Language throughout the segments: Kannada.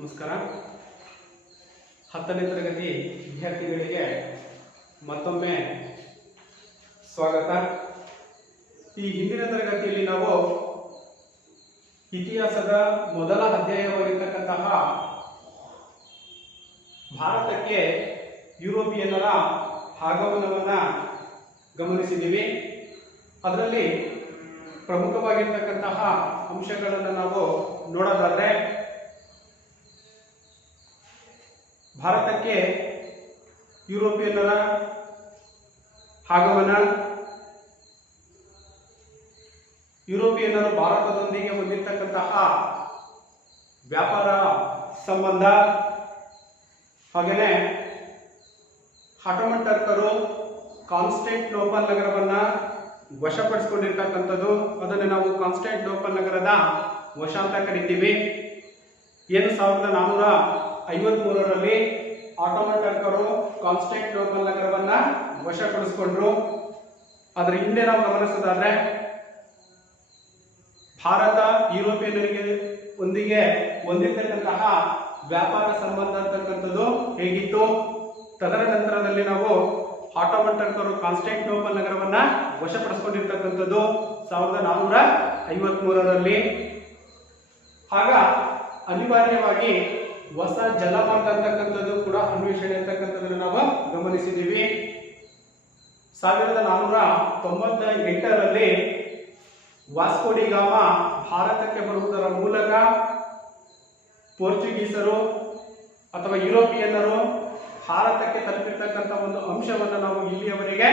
ನಮಸ್ಕಾರ. 10ನೇ ತರಗತಿ ವಿದ್ಯಾರ್ಥಿಗಳಿಗೆ ಮತ್ತೊಮ್ಮೆ ಸ್ವಾಗತ. ಈ ಹಿಂದಿನ ತರಗತಿಯಲ್ಲಿ ನಾವು ಇತಿಹಾಸದ ಮೊದಲ ಅಧ್ಯಾಯವಾಗಿರತಕ್ಕಂತಹ ಭಾರತಕ್ಕೆ ಯುರೋಪಿಯನ್ನರ ಆಗಮನವನ್ನ ಗಮನಿಸಿದ್ದೀವಿ. ಅದರಲ್ಲಿ ಪ್ರಮುಖವಾಗಿರ್ತಕ್ಕಂತಹ ಅಂಶಗಳನ್ನು ನಾವು ನೋಡೋದಾದ್ರೆ, ಭಾರತಕ್ಕೆ ಯುರೋಪಿಯನ್ನರ ಆಗಮನ, ಯುರೋಪಿಯನ್ನರು ಭಾರತದೊಂದಿಗೆ ಹೊಂದಿರತಕ್ಕಂತಹ ವ್ಯಾಪಾರ ಸಂಬಂಧ, ಹಾಗೆಯೇ ಆಟೋಮನ್ ಟರ್ಕರು ಕಾನ್ಸ್ಟಾಂಟಿನೋಪಲ್ ನಗರವನ್ನ ವಶಪಡಿಸಿಕೊಂಡಿರ್ತಕ್ಕಂಥದ್ದು. ಅದನ್ನು ನಾವು ಕಾನ್ಸ್ಟಾಂಟಿನೋಪಲ್ ನಗರದ ವಶ ಅಂತ ಕರಿತೀವಿ. ಏನು 1453ರಲ್ಲಿ ಆಟೋಮನ್ ಟರ್ಕರು ಕಾನ್ಸ್ಟಾಂಟಿನೋಪಲ್ ನಗರವನ್ನ ವಶಪಡಿಸಿಕೊಂಡ್ರು. ಅದರ ಹಿಂದೆ ನಾವು ಗಮನಿಸೋದಾದ್ರೆ, ಭಾರತ ಯುರೋಪಿಯನ್ನರಿಗೆ ಒಂದಿಗೆ ಹೊಂದಿರತಕ್ಕಂತಹ ವ್ಯಾಪಾರ ಸಂಬಂಧ ಅಂತಕ್ಕಂಥದ್ದು ಹೇಗಿತ್ತು. ತದರ ನಂತರದಲ್ಲಿ ನಾವು ಆಟೋಮನ್ ಟರ್ಕರು ಕಾನ್ಸ್ಟಾಂಟಿನೋಪಲ್ ನಗರವನ್ನ ವಶಪಡಿಸಿಕೊಂಡಿರ್ತಕ್ಕಂಥದ್ದು 1453ರಲ್ಲಿ. ಆಗ ಅನಿವಾರ್ಯವಾಗಿ ಹೊಸ ಜಲಮಾರ್ಗ ಅಂತಕ್ಕಂಥದ್ದು ಕೂಡ ಅನ್ವೇಷಣೆ ಅಂತಕ್ಕಂಥದ್ದನ್ನು ನಾವು ಗಮನಿಸಿದ್ದೀವಿ. 1498ರಲ್ಲಿ ವಾಸ್ಕೋ ಡಿ ಗಾಮ ಭಾರತಕ್ಕೆ ಬರುವುದರ ಮೂಲಕ ಪೋರ್ಚುಗೀಸರು ಅಥವಾ ಯುರೋಪಿಯನ್ನರು ಭಾರತಕ್ಕೆ ತಲುಪಿರ್ತಕ್ಕಂಥ ಒಂದು ಅಂಶವನ್ನು ನಾವು ಇಲ್ಲಿಯವರೆಗೆ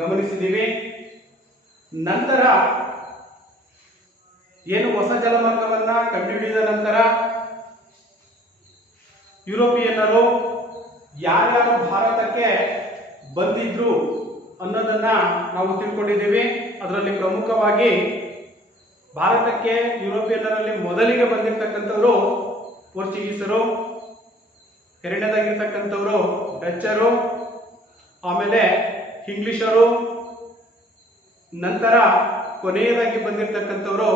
ಗಮನಿಸಿದ್ದೀವಿ. ನಂತರ ಏನು ಹೊಸ ಜಲಮಾರ್ಗವನ್ನ ಕಂಡುಹಿಡಿದ ನಂತರ ಯುರೋಪಿಯನ್ನರು ಯಾರ್ಯಾರು ಭಾರತಕ್ಕೆ ಬಂದಿದ್ರು ಅನ್ನೋದನ್ನ ನಾವು ತಿಳ್ಕೊಂಡಿದ್ದೀವಿ. ಅದರಲ್ಲಿ ಪ್ರಮುಖವಾಗಿ ಭಾರತಕ್ಕೆ ಯುರೋಪಿಯನ್ನರಲ್ಲಿ ಮೊದಲಿಗೆ ಬಂದಿರತಕ್ಕಂಥವರು ಪೋರ್ಚುಗೀಸರು, ಎರಡನೇದಾಗಿರ್ತಕ್ಕಂಥವರು ಡಚ್ಚರು, ಆಮೇಲೆ ಇಂಗ್ಲಿಷರು, ನಂತರ ಕೊನೆಯದಾಗಿ ಬಂದಿರತಕ್ಕಂಥವರು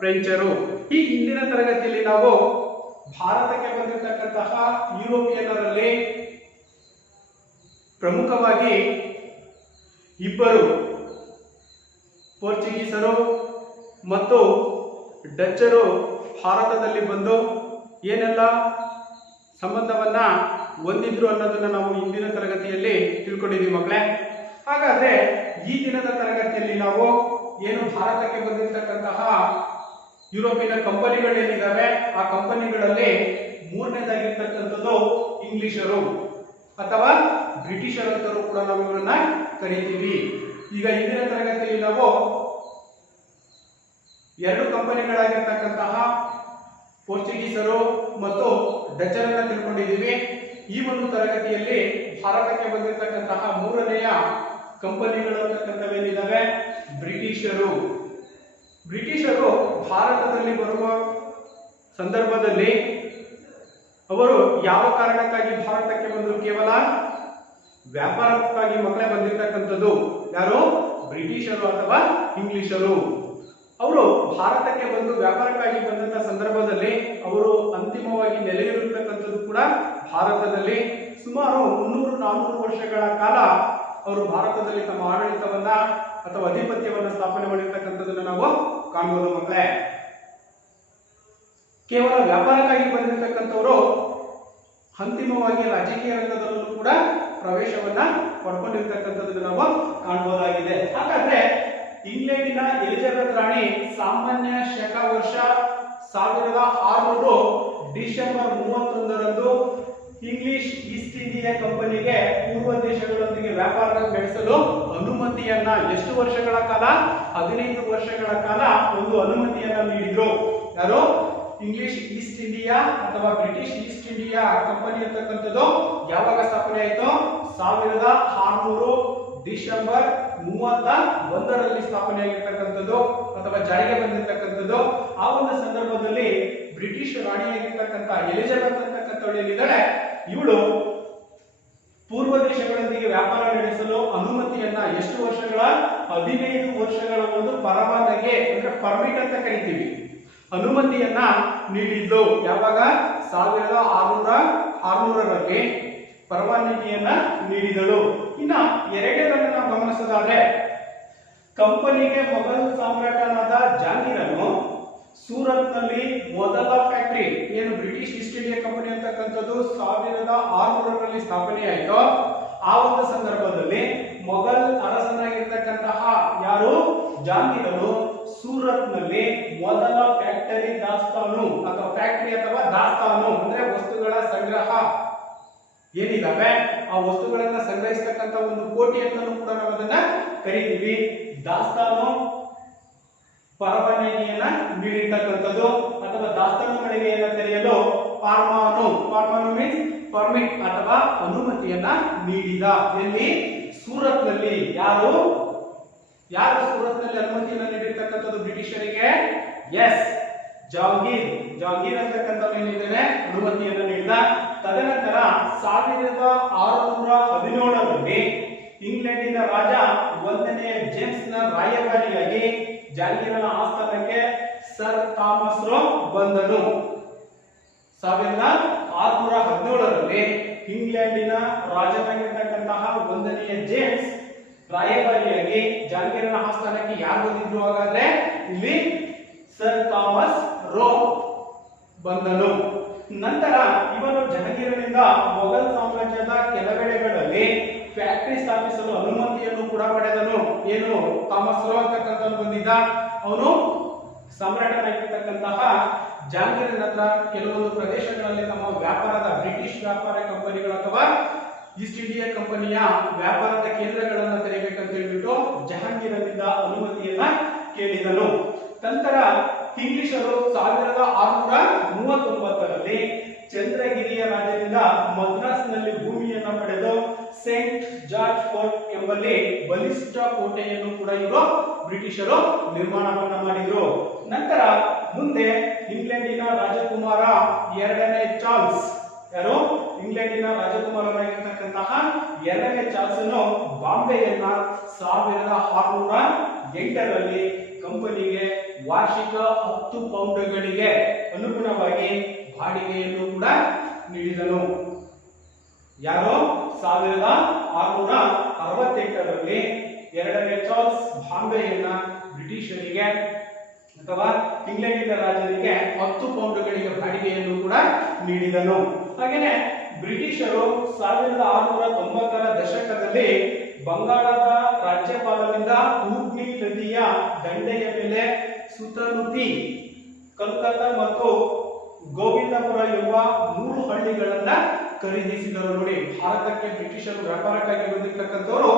ಫ್ರೆಂಚರು. ಈ ಹಿಂದಿನ ತರಗತಿಯಲ್ಲಿ ನಾವು ಭಾರತಕ್ಕೆ ಬಂದಿರತಕ್ಕಂತಹ ಯುರೋಪಿಯನ್ನರಲ್ಲಿ ಪ್ರಮುಖವಾಗಿ ಇಬ್ಬರು ಪೋರ್ಚುಗೀಸರು ಮತ್ತು ಡಚ್ಚರು ಭಾರತದಲ್ಲಿ ಬಂದು ಏನೆಲ್ಲ ಸಂಬಂಧವನ್ನ ಹೊಂದಿದ್ರು ಅನ್ನೋದನ್ನ ನಾವು ಇಂದಿನ ತರಗತಿಯಲ್ಲಿ ತಿಳ್ಕೊಂಡಿದ್ದೀವಿ ಮಕ್ಕಳೇ. ಹಾಗಾದ್ರೆ ಈ ದಿನದ ತರಗತಿಯಲ್ಲಿ ನಾವು ಏನು ಭಾರತಕ್ಕೆ ಬಂದಿರತಕ್ಕಂತಹ ಯುರೋಪಿನ ಕಂಪನಿಗಳೇನಿದ್ದಾವೆ, ಆ ಕಂಪನಿಗಳಲ್ಲಿ ಮೂರನೇದಾಗಿರ್ತಕ್ಕಂಥದ್ದು ಇಂಗ್ಲಿಷರು ಅಥವಾ ಬ್ರಿಟಿಷರು ಅಂತಲೂ ಕೂಡ ನಾವು ಇವರನ್ನ ಕರೀತೀವಿ. ಈಗ ಇಂದಿನ ತರಗತಿಯಲ್ಲಿ ನಾವು ಎರಡು ಕಂಪನಿಗಳಾಗಿರ್ತಕ್ಕಂತಹ ಪೋರ್ಚುಗೀಸರು ಮತ್ತು ಡಚ್ಚರನ್ನ ತಿಳ್ಕೊಂಡಿದ್ದೀವಿ. ಈ ಒಂದು ತರಗತಿಯಲ್ಲಿ ಭಾರತಕ್ಕೆ ಬಂದಿರತಕ್ಕಂತಹ ಮೂರನೆಯ ಕಂಪನಿಗಳು ಅಂತಕ್ಕಂಥವೇನಿದ್ದಾವೆ ಬ್ರಿಟಿಷರು. ಬ್ರಿಟಿಷರು ಭಾರತದಲ್ಲಿ ಬರುವ ಸಂದರ್ಭದಲ್ಲಿ ಅವರು ಯಾವ ಕಾರಣಕ್ಕಾಗಿ ಭಾರತಕ್ಕೆ ಬಂದರು? ಕೇವಲ ವ್ಯಾಪಾರಕ್ಕಾಗಿ ಮಕ್ಕಳೇ ಬಂದಿರತಕ್ಕಂಥದ್ದು. ಯಾರು? ಬ್ರಿಟಿಷರು ಅಥವಾ ಇಂಗ್ಲಿಷರು. ಅವರು ಭಾರತಕ್ಕೆ ಬಂದು ವ್ಯಾಪಾರಕ್ಕಾಗಿ ಬಂದಂತ ಸಂದರ್ಭದಲ್ಲಿ ಅವರು ಅಂತಿಮವಾಗಿ ನೆಲೆಯೂರಿರ್ತಕ್ಕಂಥದ್ದು ಕೂಡ ಭಾರತದಲ್ಲಿ. ಸುಮಾರು 300-400 ವರ್ಷಗಳ ಕಾಲ ಅವರು ಭಾರತದಲ್ಲಿ ತಮ್ಮ ಆಡಳಿತವನ್ನ ಅಥವಾ ಅಧಿಪತ್ಯವನ್ನ ಸ್ಥಾಪನೆ ಮಾಡಿರ್ತಕ್ಕಂಥದ್ದನ್ನು ನಾವು ಕಾಣಬಹುದು ಮಕ್ಕಳೇ. ಕೇವಲ ವ್ಯಾಪಾರಕ್ಕಾಗಿ ಬಂದಿರತಕ್ಕಂಥವರು ಅಂತಿಮವಾಗಿ ರಾಜಕೀಯ ರಂಗದಲ್ಲೂ ಕೂಡ ಪ್ರವೇಶವನ್ನ ಪಡ್ಕೊಂಡಿರ್ತಕ್ಕಂಥದ್ದನ್ನು ನಾವು ಕಾಣಬಹುದಾಗಿದೆ. ಹಾಗಾದ್ರೆ ಇಂಗ್ಲೆಂಡಿನ ಎಲಿಜಬೆತ್ ರಾಣಿ ಸಾಮಾನ್ಯ ಶಕ ವರ್ಷ 1600 ಡಿಸೆಂಬರ್ 31ರಂದು ಇಂಗ್ಲಿಷ್ ಈಸ್ಟ್ ಇಂಡಿಯಾ ಕಂಪನಿಗೆ ಪೂರ್ವ ದೇಶಗಳೊಂದಿಗೆ ವ್ಯಾಪಾರ ನಡೆಸಲು ಅನುಮತಿಯನ್ನ ಎಷ್ಟು ವರ್ಷಗಳ ಕಾಲ? 15 ವರ್ಷಗಳ ಕಾಲ ಒಂದು ಅನುಮತಿಯನ್ನ ನೀಡಿದ್ರು. ಯಾರು? ಇಂಗ್ಲಿಷ್ ಈಸ್ಟ್ ಇಂಡಿಯಾ ಅಥವಾ ಬ್ರಿಟಿಷ್ ಈಸ್ಟ್ ಇಂಡಿಯಾ ಕಂಪನಿ ಅಂತಕ್ಕಂಥದ್ದು ಯಾವಾಗ ಸ್ಥಾಪನೆ ಆಯಿತು? 1600 ಡಿಸೆಂಬರ್ 31ರಲ್ಲಿ ಸ್ಥಾಪನೆ ಆಗಿರ್ತಕ್ಕಂಥದ್ದು ಅಥವಾ ಜಾರಿಗೆ ಬಂದಿರತಕ್ಕಂಥದ್ದು. ಆ ಒಂದು ಸಂದರ್ಭದಲ್ಲಿ ಬ್ರಿಟಿಷ್ ರಾಣಿಯಾಗಿರ್ತಕ್ಕಂಥ ಎಲಿಜಬೆತ್ ಅಂತಕ್ಕಂಥವಳು ಏನಿದ್ದಾಳೆ, ಇವಳು ಪೂರ್ವ ದೇಶಗಳೊಂದಿಗೆ ವ್ಯಾಪಾರ ನಡೆಸಲು ಅನುಮತಿಯನ್ನ ಎಷ್ಟು ವರ್ಷಗಳ? 15 ವರ್ಷಗಳ ಒಂದು ಪರವಾನಗಿ ಅಂದ್ರೆ ಪರ್ಮಿಟ್ ಅಂತ ಕರಿತೀವಿ. ಅನುಮತಿಯನ್ನ ನೀಡಿದ್ಲು. ಯಾವಾಗ? 1600ರಲ್ಲಿ ಪರವಾನಗಿಯನ್ನ ನೀಡಿದಳು. ಇನ್ನ ಎರಡನೇದನ್ನು ನಾವು ಗಮನಿಸೋದಾದ್ರೆ, ಕಂಪನಿಗೆ ಮೊಘಲ್ ಸಾಮ್ರಾಟನಾದ ಜಹಾಂಗೀರನು ಸೂರತ್ನಲ್ಲಿ ಮೊದಲ ಫ್ಯಾಕ್ಟರಿ, ಏನು ಬ್ರಿಟಿಷ್ ಈಸ್ಟ್ ಇಂಡಿಯಾ ಕಂಪನಿ ಅಂತಕ್ಕಂಥದ್ದು 1600ರಲ್ಲಿ ಸ್ಥಾಪನೆಯಾಯಿತು. ಆ ಒಂದು ಸಂದರ್ಭದಲ್ಲಿ ಮೊಘಲ್ ಅರಸನಾಗಿರ್ತಕ್ಕಂತಹ ಯಾರು? ಜಹಾಂಗೀರನು ಸೂರತ್ನಲ್ಲಿ ಮೊದಲ ಫ್ಯಾಕ್ಟರಿ ದಾಸ್ತಾನು ಅಥವಾ ಫ್ಯಾಕ್ಟರಿ ಅಥವಾ ದಾಸ್ತಾನು ಅಂದ್ರೆ ವಸ್ತುಗಳ ಸಂಗ್ರಹ ಏನಿದಾವೆ ಆ ವಸ್ತುಗಳನ್ನ ಸಂಗ್ರಹಿಸತಕ್ಕಂತ ಒಂದು ಕೋಟಿ ಅಂತಾನೂ ಕೂಡ ನಾವು ಅದನ್ನ ಕರೀತೀವಿ. ದಾಸ್ತಾನು ಪರವಾನಗಿಯನ್ನ ನೀಡಿರ್ತಕ್ಕಂಥದ್ದು ಅಥವಾ ದಾಸ್ತಾನು ಮಳಿಗೆಯನ್ನ ತೆರೆಯಲು ಫಾರ್ಮಾನು ಮೀನ್ಸ್ ಪರ್ಮಿಟ್ ಅಥವಾ ಅನುಮತಿಯನ್ನ ನೀಡಿದ. ಎಲ್ಲಿ? ಸೂರತ್ನಲ್ಲಿ. ಯಾರು ಸೂರತ್ನಲ್ಲಿ ಅನುಮತಿಯನ್ನ ನೀಡಿರ್ತಕ್ಕಂಥದ್ದು ಬ್ರಿಟಿಷರಿಗೆ? ಎಸ್, ಜಹಾಂಗೀರ್ ಅಂತಕ್ಕಂಥವ್ರು ಏನಿದ್ದಾರೆ ಅನುಮತಿಯನ್ನ ನೀಡಿದ. ತದನಂತರ 1617ರಲ್ಲಿ ಇಂಗ್ಲೆಂಡಿನ ರಾಜ 1ನೇ ಜೇಮ್ಸ್ ನ ರಾಯಭಾರಿಯಾಗಿ ಜಹಾಂಗೀರನ ಆಸ್ಥಾನಕ್ಕೆ ಸರ್ ಥಾಮಸ್ ರೋ ಬಂದನು. 1617ರಲ್ಲಿ ಇಂಗ್ಲೆಂಡಿನ ರಾಜನಾಗಿರ್ತಕ್ಕಂತಹ 1ನೇ ಜೇಮ್ಸ್ ರಾಯಭಾರಿಯಾಗಿ ಜಹಾಂಗೀರನ ಆಸ್ಥಾನಕ್ಕೆ ಯಾರು ಬಂದಿದ್ರು? ಹಾಗಾದ್ರೆ ಇಲ್ಲಿ ಸರ್ ಥಾಮಸ್ ರೋ ಬಂದನು. ನಂತರ ಇವನು ಜಹಾಂಗೀರನಿಂದ ಮೊಘಲ್ ಸಾಮ್ರಾಜ್ಯದ ಕೆಲವೆಡೆಗಳಲ್ಲಿ ಫ್ಯಾಕ್ಟರಿ ಸ್ಥಾಪಿಸಲು ಅನುಮತಿಯನ್ನು ಕೂಡ ಪಡೆದನು. ಏನು? ಥಾಮಸ್ ರೋ ಅಂತಕ್ಕಂಥವನು ಬಂದಿದ್ದ. ಅವನು ಸಾಮ್ರಾಟನಾಗಿರ್ತಕ್ಕಂತಹ ಜಹಾಂಗೀರನ ಹತ್ರ ಕೆಲವೊಂದು ಪ್ರದೇಶಗಳಲ್ಲಿ ತಮ್ಮ ವ್ಯಾಪಾರದ ಬ್ರಿಟಿಷ್ ವ್ಯಾಪಾರ ಕಂಪನಿಗಳು ಅಥವಾ ಈಸ್ಟ್ ಇಂಡಿಯಾ ಕಂಪನಿಯ ವ್ಯಾಪಾರದ ಕೇಂದ್ರಗಳನ್ನು ತೆರೆಯಬೇಕಂತ ಹೇಳ್ಬಿಟ್ಟು ಜಹಾಂಗೀರನಿಂದ ಅನುಮತಿಯನ್ನ ಕೇಳಿದನು. ನಂತರ ಇಂಗ್ಲಿಷರು 1639ರಲ್ಲಿ ಚಂದ್ರಗಿರಿಯ ರಾಜನಿಂದ ಮದ್ರಾಸ್ನಲ್ಲಿ ಭೂಮಿಯನ್ನು ಪಡೆದು ಸೇಂಟ್ ಜಾರ್ಜ್ ಫೋರ್ಟ್ ಎಂಬಲ್ಲಿ ಬಲಿಷ್ಠ ಕೋಟೆಯನ್ನು ಕೂಡ ಇವರು ಬ್ರಿಟಿಷರು ನಿರ್ಮಾಣವನ್ನ ಮಾಡಿದ್ರು. ನಂತರ ಮುಂದೆ ಇಂಗ್ಲೆಂಡಿನ ರಾಜಕುಮಾರ 2ನೇ ಚಾರ್ಲ್ಸ್, ಯಾರು? ಇಂಗ್ಲೆಂಡಿನ ರಾಜಕುಮಾರನಾಗಿರ್ತಕ್ಕಂತಹ 2ನೇ ಚಾರ್ಲ್ಸ್ ಬಾಂಬೆಯನ್ನ 1608ರಲ್ಲಿ ಕಂಪನಿಗೆ ವಾರ್ಷಿಕ 10 ಪೌಂಡ್ಗಳಿಗೆ ಅನುಗುಣವಾಗಿ ಬಾಡಿಗೆಯನ್ನು ಕೂಡ ನೀಡಿದನು. ಯಾರು? 1668ರಲ್ಲಿ 2ನೇ ಚಾರ್ಲ್ಸ್ ಬಾಂಬೆಯನ್ನ ಬ್ರಿಟಿಷರಿಗೆ ಅಥವಾ ಇಂಗ್ಲೆಂಡಿನ ರಾಜರಿಗೆ 10 ಪೌಂಡ್ಗಳಿಗೆ ಬಾಡಿಗೆಯನ್ನು ಕೂಡ ನೀಡಿದನು. ಹಾಗೇನೆ ಬ್ರಿಟಿಷರು 1690ರ ದಶಕದಲ್ಲಿ ಬಂಗಾಳದ ರಾಜ್ಯಪಾಲರಿಂದ ಹೂಗ್ಲಿ ನದಿಯ ದಂಡೆಯ ಮೇಲೆ ಸುತ್ತಮುತ್ತಿ ಕಲ್ಕತ್ತಾ ಮತ್ತು ಗೋವಿಂದಪುರ ಎಂಬ 3 ಹಳ್ಳಿಗಳನ್ನ ಖರೀದಿಸಿದರು. ನೋಡಿ, ಭಾರತಕ್ಕೆ ಬ್ರಿಟಿಷರು ವ್ಯಾಪಾರಕ್ಕಾಗಿ ಬಂದಿರತಕ್ಕಂಥವರು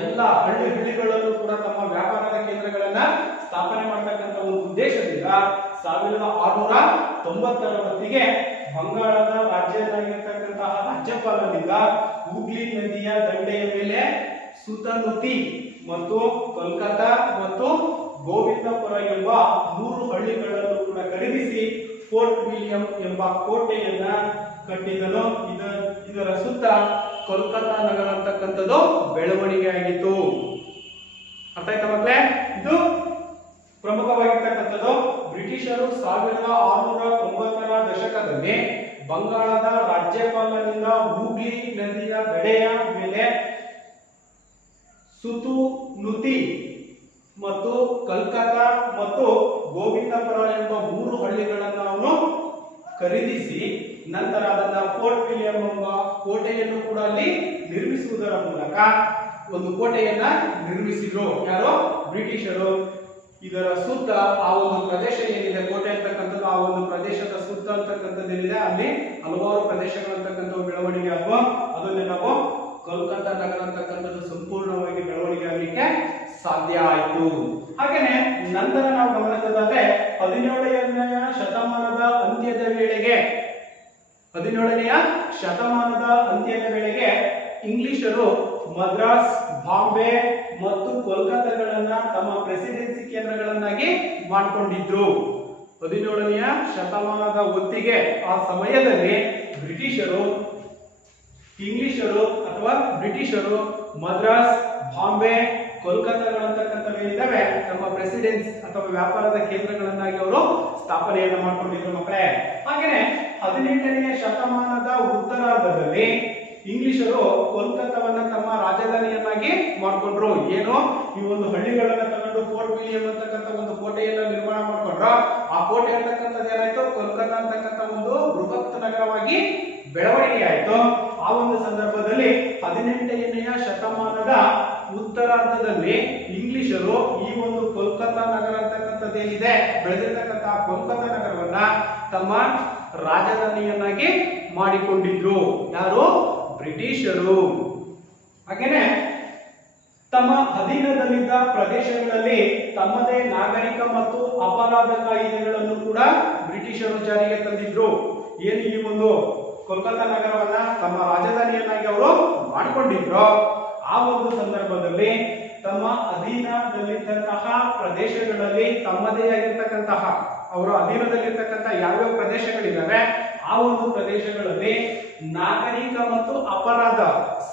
ಎಲ್ಲ ಹಳ್ಳಿಗಳಲ್ಲೂ ಕೂಡ ತಮ್ಮ ವ್ಯಾಪಾರದ ಕೇಂದ್ರಗಳನ್ನ ಸ್ಥಾಪನೆ ಮಾಡತಕ್ಕಂಥ ಒಂದು ಉದ್ದೇಶದಿಂದ 1690ರ ಹೊತ್ತಿಗೆ ಬಂಗಾಳದ ರಾಜ್ಯದಾಗಿರ್ತಕ್ಕಂತಹ ರಾಜ್ಯಪಾಲರಿಂದ ಹೂಗ್ಲಿ ನದಿಯ ದಂಡೆಯ ಮೇಲೆ ಸುತ್ತಮುತ್ತಿ ಮತ್ತು ಕೋಲ್ಕತ್ತಾ ಮತ್ತು ಗೋವಿಂದಪುರ ಎಂಬ 3 ಹಳ್ಳಿಗಳನ್ನು ಕೂಡ ಖರೀದಿಸಿ ಫೋರ್ಟ್ ವಿಲಿಯಂ ಎಂಬ ಕೋಟೆಯನ್ನ ಕಟ್ಟಿದನು. ಇದರ ಸುತ್ತ ಕೋಲ್ಕತ್ತಾ ನಗರ ಅಂತಕ್ಕಂಥದ್ದು ಬೆಳವಣಿಗೆ ಆಗಿತ್ತು. ಅರ್ಥ ಆಯ್ತಾ ಮಕ್ಕಳೇ? ಇದು ಪ್ರಮುಖವಾಗಿರ್ತಕ್ಕಂಥದ್ದು. ಬ್ರಿಟಿಷರು 1690ರ ದಶಕದಲ್ಲಿ ಬಂಗಾಳದ ರಾಜ್ಯಪಾಲನಿಂದ ಹೂಗ್ಲಿ ನದಿಯ ದಡೆಯ ಮೇಲೆ ಸುತ್ತಮುತ್ತಿ ಮತ್ತು ಕಲ್ಕತ್ತಾ ಮತ್ತು ಗೋವಿಂದಪುರ ಎಂಬ 3 ಹಳ್ಳಿಗಳನ್ನು ಅವನು ಖರೀದಿಸಿ ನಂತರ ಅದನ್ನ ಫೋರ್ಟ್ ವಿಲಿಯಂ ಎಂಬ ಕೋಟೆಯನ್ನು ಕೂಡ ಅಲ್ಲಿ ನಿರ್ಮಿಸುವುದರ ಮೂಲಕ ಒಂದು ಕೋಟೆಯನ್ನ ನಿರ್ಮಿಸಿದ್ರು. ಯಾರು? ಬ್ರಿಟಿಷರು. ಇದರ ಸುತ್ತ ಆ ಒಂದು ಪ್ರದೇಶ ಏನಿದೆ ಕೋಟೆ ಅಂತಕ್ಕಂಥದ್ದು, ಆ ಒಂದು ಪ್ರದೇಶದ ಸುತ್ತ ಅಂತಕ್ಕಂಥದ್ದು ಏನಿದೆ ಅಲ್ಲಿ ಹಲವಾರು ಪ್ರದೇಶಗಳಂತಕ್ಕಂಥವು ಬೆಳವಣಿಗೆ ಆಗುವ ಅದನ್ನೇ ನಾವು ಕೋಲ್ಕತ್ತಾ ನಗರ ಅಂತಕ್ಕಂಥದ್ದು ಸಂಪೂರ್ಣವಾಗಿ ಬೆಳವಣಿಗೆ ಆಗಲಿಕ್ಕೆ ಸಾಧ್ಯ ಆಯಿತು. ಹಾಗೇನೆ ನಂತರ ನಾವು ಗಮನಿಸೋದಾದ್ರೆ 17ನೇ ಶತಮಾನದ ಅಂತ್ಯದ ವೇಳೆಗೆ ಇಂಗ್ಲಿಷರು ಮದ್ರಾಸ್, ಬಾಂಬೆ ಮತ್ತು ಕೋಲ್ಕತ್ತಾಗಳನ್ನ ತಮ್ಮ ಪ್ರೆಸಿಡೆನ್ಸಿ ಕೇಂದ್ರಗಳನ್ನಾಗಿ ಮಾಡಿಕೊಂಡಿದ್ರು. 17ನೇ ಶತಮಾನದ ಹೊತ್ತಿಗೆ ಆ ಸಮಯದಲ್ಲಿ ಬ್ರಿಟಿಷರು ಮದ್ರಾಸ್, ಬಾಂಬೆ, ಕೋಲ್ಕತ್ತಾಗಳಂತಕ್ಕಂಥವೇನಿದ್ದಾವೆ ತಮ್ಮ ಪ್ರೆಸಿಡೆನ್ಸ್ ಅಥವಾ ವ್ಯಾಪಾರದ ಕೇಂದ್ರಗಳನ್ನಾಗಿ ಅವರು ಸ್ಥಾಪನೆಯನ್ನು ಮಾಡಿಕೊಂಡಿದ್ರು ಮಕ್ಕಳೇ. ಹಾಗೇನೆ 18ನೇ ಶತಮಾನದ ಉತ್ತರಾರ್ಧದಲ್ಲಿ ಇಂಗ್ಲಿಷರು ಕೋಲ್ಕತ್ತಾವನ್ನ ತಮ್ಮ ರಾಜಧಾನಿಯನ್ನಾಗಿ ಮಾಡಿಕೊಂಡ್ರು. ಏನು ಈ ಒಂದು ಹಳ್ಳಿಗಳನ್ನ ತಗೊಂಡು ಫೋರ್ಟ್ ವಿಲಿಯಂ ಅಂತಕ್ಕಂಥ ಒಂದು ಕೋಟೆಯನ್ನ ನಿರ್ಮಾಣ ಮಾಡ್ಕೊಂಡ್ರು. ಆ ಕೋಟೆ ಅಂತಕ್ಕಂಥದ್ದು ಏನಾಯ್ತು, ಕೋಲ್ಕತ್ತಾ ಅಂತಕ್ಕಂಥ ಒಂದು ಬೃಹತ್ ನಗರವಾಗಿ ಬೆಳವಣಿಗೆ ಆಯ್ತು. ಆ ಒಂದು ಸಂದರ್ಭದಲ್ಲಿ 18ನೇ ಶತಮಾನದ ಉತ್ತರಾರ್ಧದಲ್ಲಿ ಇಂಗ್ಲಿಷರು ಈ ಒಂದು ಕೋಲ್ಕತ್ತಾ ನಗರ ಅಂತಕ್ಕಂಥದ್ದೇನಿದೆ ಬೆಳೆದಿರ್ತಕ್ಕಂಥ ಕೋಲ್ಕತ್ತಾ ನಗರವನ್ನ ತಮ್ಮ ರಾಜಧಾನಿಯನ್ನಾಗಿ ಮಾಡಿಕೊಂಡಿದ್ರು. ಯಾರು? ಬ್ರಿಟಿಷರು. ಹಾಗೇನೆ ತಮ್ಮ ಅಧೀನದಲ್ಲಿದ್ದ ಪ್ರದೇಶಗಳಲ್ಲಿ ತಮ್ಮದೇ ನಾಗರಿಕ ಮತ್ತು ಅಪರಾಧ ಕಾಯ್ದೆಗಳನ್ನು ಕೂಡ ಬ್ರಿಟಿಷರು ಜಾರಿಗೆ ತಂದಿದ್ರು. ಏನು ಈ ಒಂದು ಕೋಲ್ಕತ್ತಾ ನಗರವನ್ನ ತಮ್ಮ ರಾಜಧಾನಿಯನ್ನಾಗಿ ಅವರು ಮಾಡಿಕೊಂಡಿದ್ರು. ಆ ಒಂದು ಸಂದರ್ಭದಲ್ಲಿ ತಮ್ಮ ಅಧೀನದಲ್ಲಿದ್ದಂತಹ ಪ್ರದೇಶಗಳಲ್ಲಿ ತಮ್ಮದೇ ಆಗಿರ್ತಕ್ಕಂತಹ ಅವರ ಅಧೀನದಲ್ಲಿರ್ತಕ್ಕಂಥ ಯಾವ್ಯಾವ ಪ್ರದೇಶಗಳಿದಾವೆ ಆ ಒಂದು ಪ್ರದೇಶಗಳಲ್ಲಿ ನಾಗರಿಕ ಮತ್ತು ಅಪರಾಧ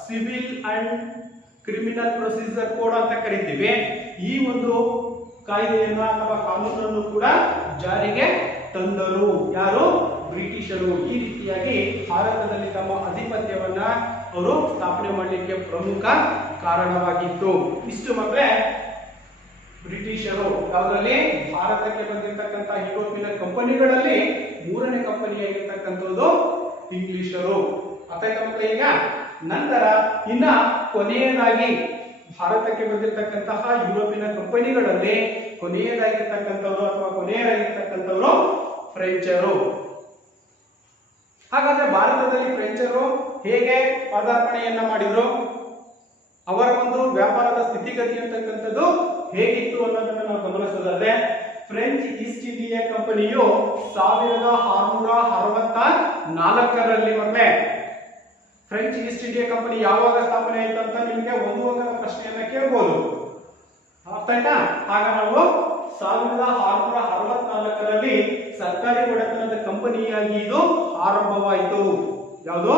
civil and criminal procedure code ಅಂತ ಕರಿತೀವಿ. ಈ ಒಂದು ಕಾಯ್ದೆಯನ್ನ ಅಥವಾ ಕಾನೂನನ್ನು ಕೂಡ ಜಾರಿಗೆ ತಂದರು. ಯಾರು? ಬ್ರಿಟಿಷರು. ಈ ರೀತಿಯಾಗಿ ಭಾರತದಲ್ಲಿ ತಮ್ಮ ಆಧಿಪತ್ಯವನ್ನ ಅವರು ಸ್ಥಾಪನೆ ಮಾಡಲಿಕ್ಕೆ ಪ್ರಮುಖ ಕಾರಣವಾಗಿತ್ತು. ಇಷ್ಟು ಮಕ್ಕಳೇ ಬ್ರಿಟಿಷರು ಯಾವುದರಲ್ಲಿ ಭಾರತಕ್ಕೆ ಬಂದಿರತಕ್ಕಂಥ ಯುರೋಪಿನ ಕಂಪನಿಗಳಲ್ಲಿ 3ನೇ ಕಂಪನಿಯಾಗಿರ್ತಕ್ಕಂಥದ್ದು ಇಂಗ್ಲಿಷರು. ಅರ್ಥಾಯ್ತಾ ಮಕ್ಕಳೇ? ಈಗ ನಂತರ ಇನ್ನ ಕೊನೆಯದಾಗಿ ಭಾರತಕ್ಕೆ ಬಂದಿರತಕ್ಕಂತಹ ಯುರೋಪಿನ ಕಂಪನಿಗಳಲ್ಲಿ ಕೊನೆಯದಾಗಿರ್ತಕ್ಕಂಥವ್ರು ಅಥವಾ ಕೊನೆಯದಾಗಿರ್ತಕ್ಕಂಥವ್ರು ಫ್ರೆಂಚರು. ಹಾಗಾದ್ರೆ ಭಾರತದಲ್ಲಿ ಫ್ರೆಂಚರು ಹೇಗೆ ಪದಾರ್ಪಣೆಯನ್ನ ಮಾಡಿದ್ರು, ಅವರ ಒಂದು ವ್ಯಾಪಾರದ ಸ್ಥಿತಿಗತಿ ಅಂತಕ್ಕಂಥದ್ದು ಹೇಗಿತ್ತು ಅನ್ನೋದನ್ನ ನಾವು ಗಮನಿಸೋದಾದ್ರೆ, ಫ್ರೆಂಚ್ ಈಸ್ಟ್ ಇಂಡಿಯಾ ಕಂಪನಿಯು 1664ರಲ್ಲಿ ಮೊದಲೇ ಫ್ರೆಂಚ್ ಈಸ್ಟ್ ಇಂಡಿಯಾ ಕಂಪನಿ ಯಾವಾಗ ಸ್ಥಾಪನೆ ಆಯ್ತು ಅಂತ ನಿಮಗೆ ಒಂದು ಅಂಕದ ಪ್ರಶ್ನೆಯನ್ನ ಕೇಳಬಹುದು. ಅರ್ಥ ಆಯ್ತಾ? ಆಗ ನಾವು 1664ರಲ್ಲಿ ಸರ್ಕಾರಿ ಒಡೆತನದ ಕಂಪನಿಯಾಗಿ ಇದು ಆರಂಭವಾಯಿತು. ಯಾವುದು?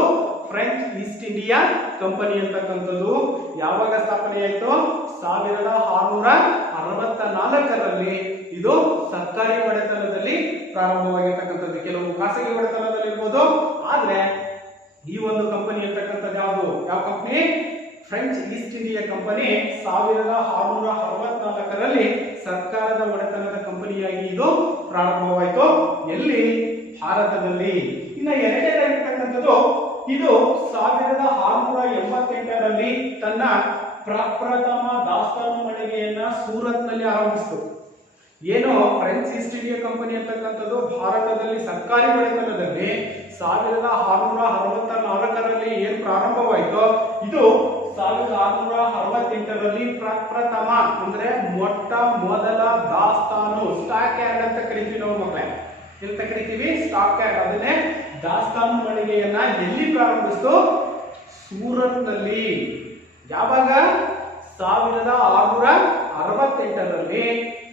ಫ್ರೆಂಚ್ ಈಸ್ಟ್ ಇಂಡಿಯಾ ಕಂಪನಿ ಅಂತಕ್ಕಂಥದ್ದು ಯಾವಾಗ ಸ್ಥಾಪನೆ ಆಯಿತು? 1664ರಲ್ಲಿ ಇದು ಸರ್ಕಾರಿ ಒಡೆತನದಲ್ಲಿ ಪ್ರಾರಂಭವಾಗಿರ್ತಕ್ಕಂಥದ್ದು. ಕೆಲವು ಖಾಸಗಿ ಒಡೆತನದಲ್ಲಿ ಇರ್ಬೋದು, ಆದ್ರೆ ಈ ಒಂದು ಕಂಪನಿ ಅಂತಕ್ಕಂಥದ್ದು ಯಾವುದು? ಯಾವ company? French East India company 1664ರಲ್ಲಿ ಸರ್ಕಾರದ ಒಡೆತನದ ಕಂಪನಿಯಾಗಿ ಇದು ಪ್ರಾರಂಭವಾಯಿತು. ಎಲ್ಲಿ? ಭಾರತದಲ್ಲಿ. ಇನ್ನು ಎರಡನೇದಾಗಿರ್ತಕ್ಕಂಥದ್ದು ಇದು 1688ರಲ್ಲಿ ತನ್ನ ಪ್ರಪ್ರಥಮ ದಾಸ್ತಾನು ಮಳಿಗೆಯನ್ನ ಸೂರತ್ನಲ್ಲಿ ಆರಂಭಿಸಿತು. ಏನು ಫ್ರೆಂಚ್ ಈಸ್ಟ್ ಇಂಡಿಯಾ ಕಂಪನಿ ಅಂತಕ್ಕಂಥದ್ದು ಭಾರತದಲ್ಲಿ ಸರ್ಕಾರಿ ಒಡೆತನದಲ್ಲಿ 1664ರಲ್ಲಿ ಏನ್ ಪ್ರಾರಂಭವಾಯಿತು, ಇದು 1668ರಲ್ಲಿ ಪ್ರಪ್ರಥಮ ಅಂದ್ರೆ ಮೊಟ್ಟ ಮೊದಲ ದಾಸ್ತಾನು ಸ್ಟಾಕ್ ಯಾರ್ಡ್ ಅಂತ ಕರಿತೀವಿ ನಾವು ಮಕ್ಕಳೇ. ಎಲ್ಲಿ ಕರಿತೀವಿ? Stock yard. ಅದನ್ನೇ ದಾಸ್ತಾನು ಮಳಿಗೆಯನ್ನ ಎಲ್ಲಿ ಪ್ರಾರಂಭಿಸಿತು? ಸೂರತ್ನಲ್ಲಿ. ಯಾವಾಗ? 1668ರಲ್ಲಿ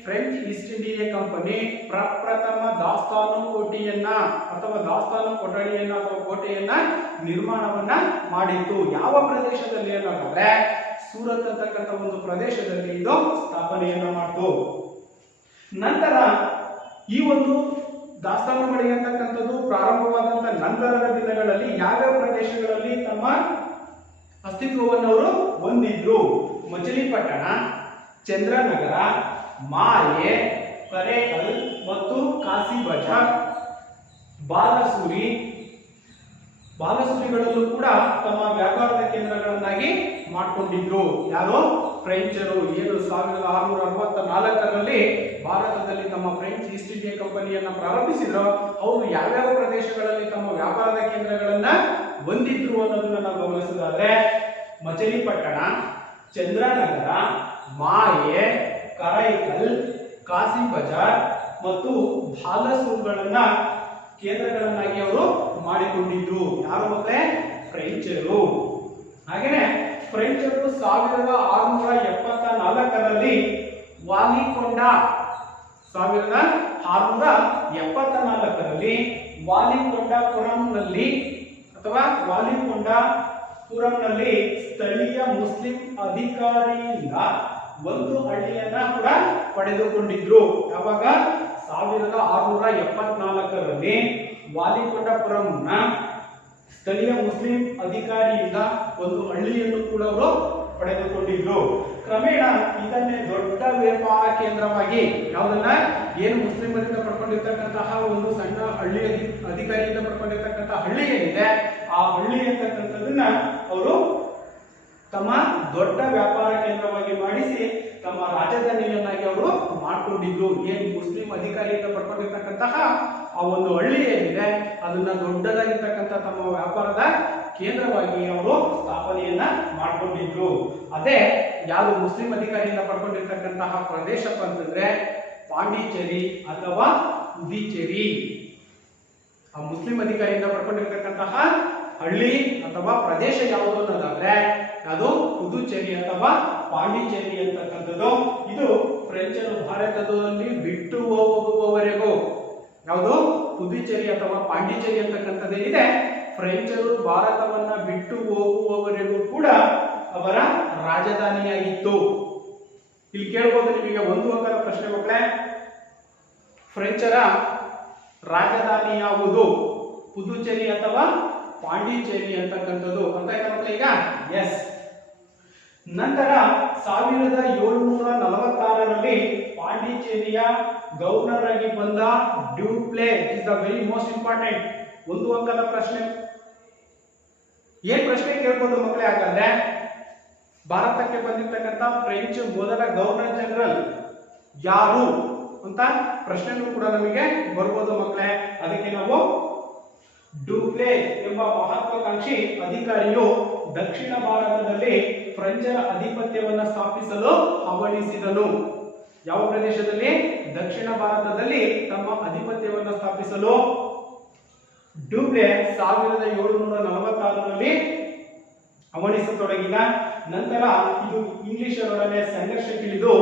ಫ್ರೆಂಚ್ ಈಸ್ಟ್ ಇಂಡಿಯಾ ಕಂಪನಿ ಪ್ರಪ್ರಥಮ ದಾಸ್ತಾನು ಕೋಟೆಯನ್ನ ಅಥವಾ ದಾಸ್ತಾನು ಕೊಠಡಿಯನ್ನ ಅಥವಾ ಕೋಟೆಯನ್ನ ನಿರ್ಮಾಣವನ್ನ ಮಾಡಿತ್ತು. ಯಾವ ಪ್ರದೇಶದಲ್ಲಿ ಅನ್ನೋದಾದ್ರೆ ಸೂರತ್ ಅಂತಕ್ಕಂಥ ಒಂದು ಪ್ರದೇಶದಲ್ಲಿ ಇದು ಸ್ಥಾಪನೆಯನ್ನ ಮಾಡಿತು. ನಂತರ ಈ ಒಂದು ದಾಸ್ತಾನು ಮಳಿಗೆ ಅಂತಕ್ಕಂಥದ್ದು ಪ್ರಾರಂಭವಾದಂತ ನಂತರದ ದಿನಗಳಲ್ಲಿ ಯಾವ್ಯಾವ ಪ್ರದೇಶಗಳಲ್ಲಿ ತಮ್ಮ ಅಸ್ತಿತ್ವವನ್ನು ಅವರು ಹೊಂದಿದ್ರು? ಮಚಲಿಪಟ್ಟಣ, ಚಂದ್ರನಗರ, ಮಾಯೆ, ಕರೇಕಲ್ ಮತ್ತು ಕಾಸಿ ಬಜಾರ್, ಬಾಲಸೂರಿಗಳಲ್ಲೂ ಕೂಡ ತಮ್ಮ ವ್ಯಾಪಾರದ ಕೇಂದ್ರಗಳನ್ನಾಗಿ ಮಾಡಿಕೊಂಡಿದ್ರು. ಯಾರು? ಫ್ರೆಂಚರು. ಏನು 1664ರಲ್ಲಿ ಭಾರತದಲ್ಲಿ ತಮ್ಮ ಫ್ರೆಂಚ್ ಈಸ್ಟ್ ಇಂಡಿಯಾ ಕಂಪನಿಯನ್ನ ಪ್ರಾರಂಭಿಸಿದ್ರು, ಅವರು ಯಾವ್ಯಾವ ಪ್ರದೇಶಗಳಲ್ಲಿ ತಮ್ಮ ವ್ಯಾಪಾರದ ಕೇಂದ್ರಗಳನ್ನ ಹೊಂದಿದ್ರು ಅನ್ನೋದನ್ನ ನಾವು ಗಮನಿಸೋದಾದ್ರೆ ಮಚಲಿಪಟ್ಟಣ, ಚಂದ್ರನಗರ, ಮಾಯೆ, ಕರೈಕಲ್, ಕಾಸಿ ಬಜಾರ್ ಮತ್ತು ಬಾಲಸೂರ್ಗಳನ್ನ ಕೇಂದ್ರಗಳನ್ನಾಗಿ ಅವರು ಮಾಡಿಕೊಂಡಿದ್ರು. ಯಾರು ಮಕ್ಕಳೇ? ಫ್ರೆಂಚರು. ಹಾಗೇನೆ ಫ್ರೆಂಚರು 1674ರಲ್ಲಿ ವಾಲಿಕೊಂಡ 1674ರಲ್ಲಿ ವಾಲಿಕೊಂಡಪುರಂನಲ್ಲಿ ಅಥವಾ ವಾಲಿಕೊಂಡಪುರಂನಲ್ಲಿ ಸ್ಥಳೀಯ ಮುಸ್ಲಿಂ ಅಧಿಕಾರಿಯಿಂದ ಒಂದು ಹಳ್ಳಿಯನ್ನ ಕೂಡ ಪಡೆದುಕೊಂಡಿದ್ರು. ಯಾವಾಗ? 1674ರಲ್ಲಿ ವಾಲಿಕೊಂಡಪುರಂನ ಸ್ಥಳೀಯ ಮುಸ್ಲಿಂ ಅಧಿಕಾರಿಯಿಂದ ಒಂದು ಹಳ್ಳಿಯನ್ನು ಕೂಡ ಅವರು ಪಡೆದುಕೊಂಡಿದ್ರು. ಕ್ರಮೇಣ ಇದನ್ನೇ ದೊಡ್ಡ ವ್ಯಾಪಾರ ಕೇಂದ್ರವಾಗಿ ಯಾವುದನ್ನ ಏನು ಮುಸ್ಲಿಮರಿಂದ ಪಡ್ಕೊಂಡಿರ್ತಕ್ಕಂತಹ ಒಂದು ಸಣ್ಣ ಹಳ್ಳಿ ಅಧಿಕಾರಿಯಿಂದ ಪಡ್ಕೊಂಡಿರ್ತಕ್ಕಂತಹ ಹಳ್ಳಿ ಏನಿದೆ ಆ ಹಳ್ಳಿ ಅಂತಕ್ಕಂಥದನ್ನ ಅವರು ತಮ್ಮ ದೊಡ್ಡ ವ್ಯಾಪಾರ ಕೇಂದ್ರವಾಗಿ ಮಾಡಿಸಿ ತಮ್ಮ ರಾಜಧಾನಿಯನ್ನಾಗಿ ಅವರು ಮಾಡಿಕೊಂಡಿದ್ರು. ಏನು ಮುಸ್ಲಿಂ ಅಧಿಕಾರಿಯಿಂದ ಪಡ್ಕೊಂಡಿರ್ತಕ್ಕಂತಹ ಆ ಒಂದು ಹಳ್ಳಿ ಏನಿದೆ ಅದನ್ನ ದೊಡ್ಡದಾಗಿರ್ತಕ್ಕಂಥ ತಮ್ಮ ವ್ಯಾಪಾರದ ಕೇಂದ್ರವಾಗಿ ಅವರು ಸ್ಥಾಪನೆಯನ್ನ ಮಾಡಿಕೊಂಡಿದ್ರು. ಅದೇ ಯಾವುದು ಮುಸ್ಲಿಂ ಅಧಿಕಾರಿಯಿಂದ ಪಡ್ಕೊಂಡಿರ್ತಕ್ಕಂತಹ ಪ್ರದೇಶಪ್ಪ ಅಂತಂದ್ರೆ ಪಾಂಡಿಚೇರಿ ಅಥವಾ ಪುದುಚೇರಿ. ಆ ಮುಸ್ಲಿಂ ಅಧಿಕಾರಿಯಿಂದ ಪಡ್ಕೊಂಡಿರ್ತಕ್ಕಂತಹ ಹಳ್ಳಿ ಅಥವಾ ಪ್ರದೇಶ ಯಾವುದು ಅನ್ನೋದಾದ್ರೆ ಅದು ಪುದುಚೇರಿ ಅಥವಾ ಪಾಂಡಿಚೇರಿ ಅಂತಕ್ಕಂಥದ್ದು. ಇದು ಫ್ರೆಂಚರು ಭಾರತದಲ್ಲಿ ಬಿಟ್ಟು ಹೋಗುವವರೆಗೂ ಯಾವುದು ಪುದುಚೇರಿ ಅಥವಾ ಪಾಂಡಿಚೇರಿ ಅಂತಕ್ಕಂಥದ್ದೇನಿದೆ ಫ್ರೆಂಚರು ಭಾರತವನ್ನ ಬಿಟ್ಟು ಹೋಗುವವರೆಗೂ ಕೂಡ ಅವರ ರಾಜಧಾನಿಯಾಗಿತ್ತು. ಇಲ್ಲಿ ಕೇಳಬಹುದು ನಿಮಗೆ ಒಂದು ಅಂಕದ ಪ್ರಶ್ನೆ ಮಕ್ಕಳೇ, ಫ್ರೆಂಚರ ರಾಜಧಾನಿ ಯಾವುದು, ಪುದುಚೇರಿ ಅಥವಾ ಪಾಂಡಿಚೇರಿ ಅಂತಕ್ಕಂಥದ್ದು ಅಂತ ಆಯ್ತಾ ಮಕ್ಕಳೇ? ಈಗ ಎಸ್. ನಂತರ 1746ರಲ್ಲಿ ಪಾಂಡಿಚೇರಿಯ ಗವರ್ನರ್ ಆಗಿ ಬಂದ ಡ್ಯೂಪ್ಲೆ is the very most important ಒಂದು ಅಂಕದ ಪ್ರಶ್ನೆ. ಏನ್ ಪ್ರಶ್ನೆ ಕೇಳ್ಬೋದು ಮಕ್ಕಳೇ? ಹಾಗಾದ್ರೆ ಭಾರತಕ್ಕೆ ಬಂದಿರತಕ್ಕಂತ ಫ್ರೆಂಚ್ ಮೊದಲ ಗವರ್ನರ್ ಜನರಲ್ ಯಾರು ಅಂತ ಪ್ರಶ್ನೆನೂ ಕೂಡ ನಮಗೆ ಬರ್ಬೋದು ಮಕ್ಕಳೇ. ಅದಕ್ಕೆ ನಾವು ಡ್ಯೂಪ್ಲೆ ಎಂಬ ಮಹತ್ವಾಕಾಂಕ್ಷಿ ಅಧಿಕಾರಿಯು ದಕ್ಷಿಣ ಭಾರತದಲ್ಲಿ ಫ್ರೆಂಚರ ಅಧಿಪತ್ಯವನ್ನು ಸ್ಥಾಪಿಸಲು ಹವಣಿಸಿದನು. ಯಾವ ಪ್ರದೇಶದಲ್ಲಿ? ದಕ್ಷಿಣ ಭಾರತದಲ್ಲಿ ತಮ್ಮ ಅಧಿಪತ್ಯವನ್ನು ಸ್ಥಾಪಿಸಲು ಡ್ಯೂಪ್ಲೆ 1746ರಲ್ಲಿ ಹವಣಿಸತೊಡಗಿದ. ನಂತರ ಇದು ಇಂಗ್ಲಿಷರೊಡನೆ ಸಂಘರ್ಷಕ್ಕಿಳಿದು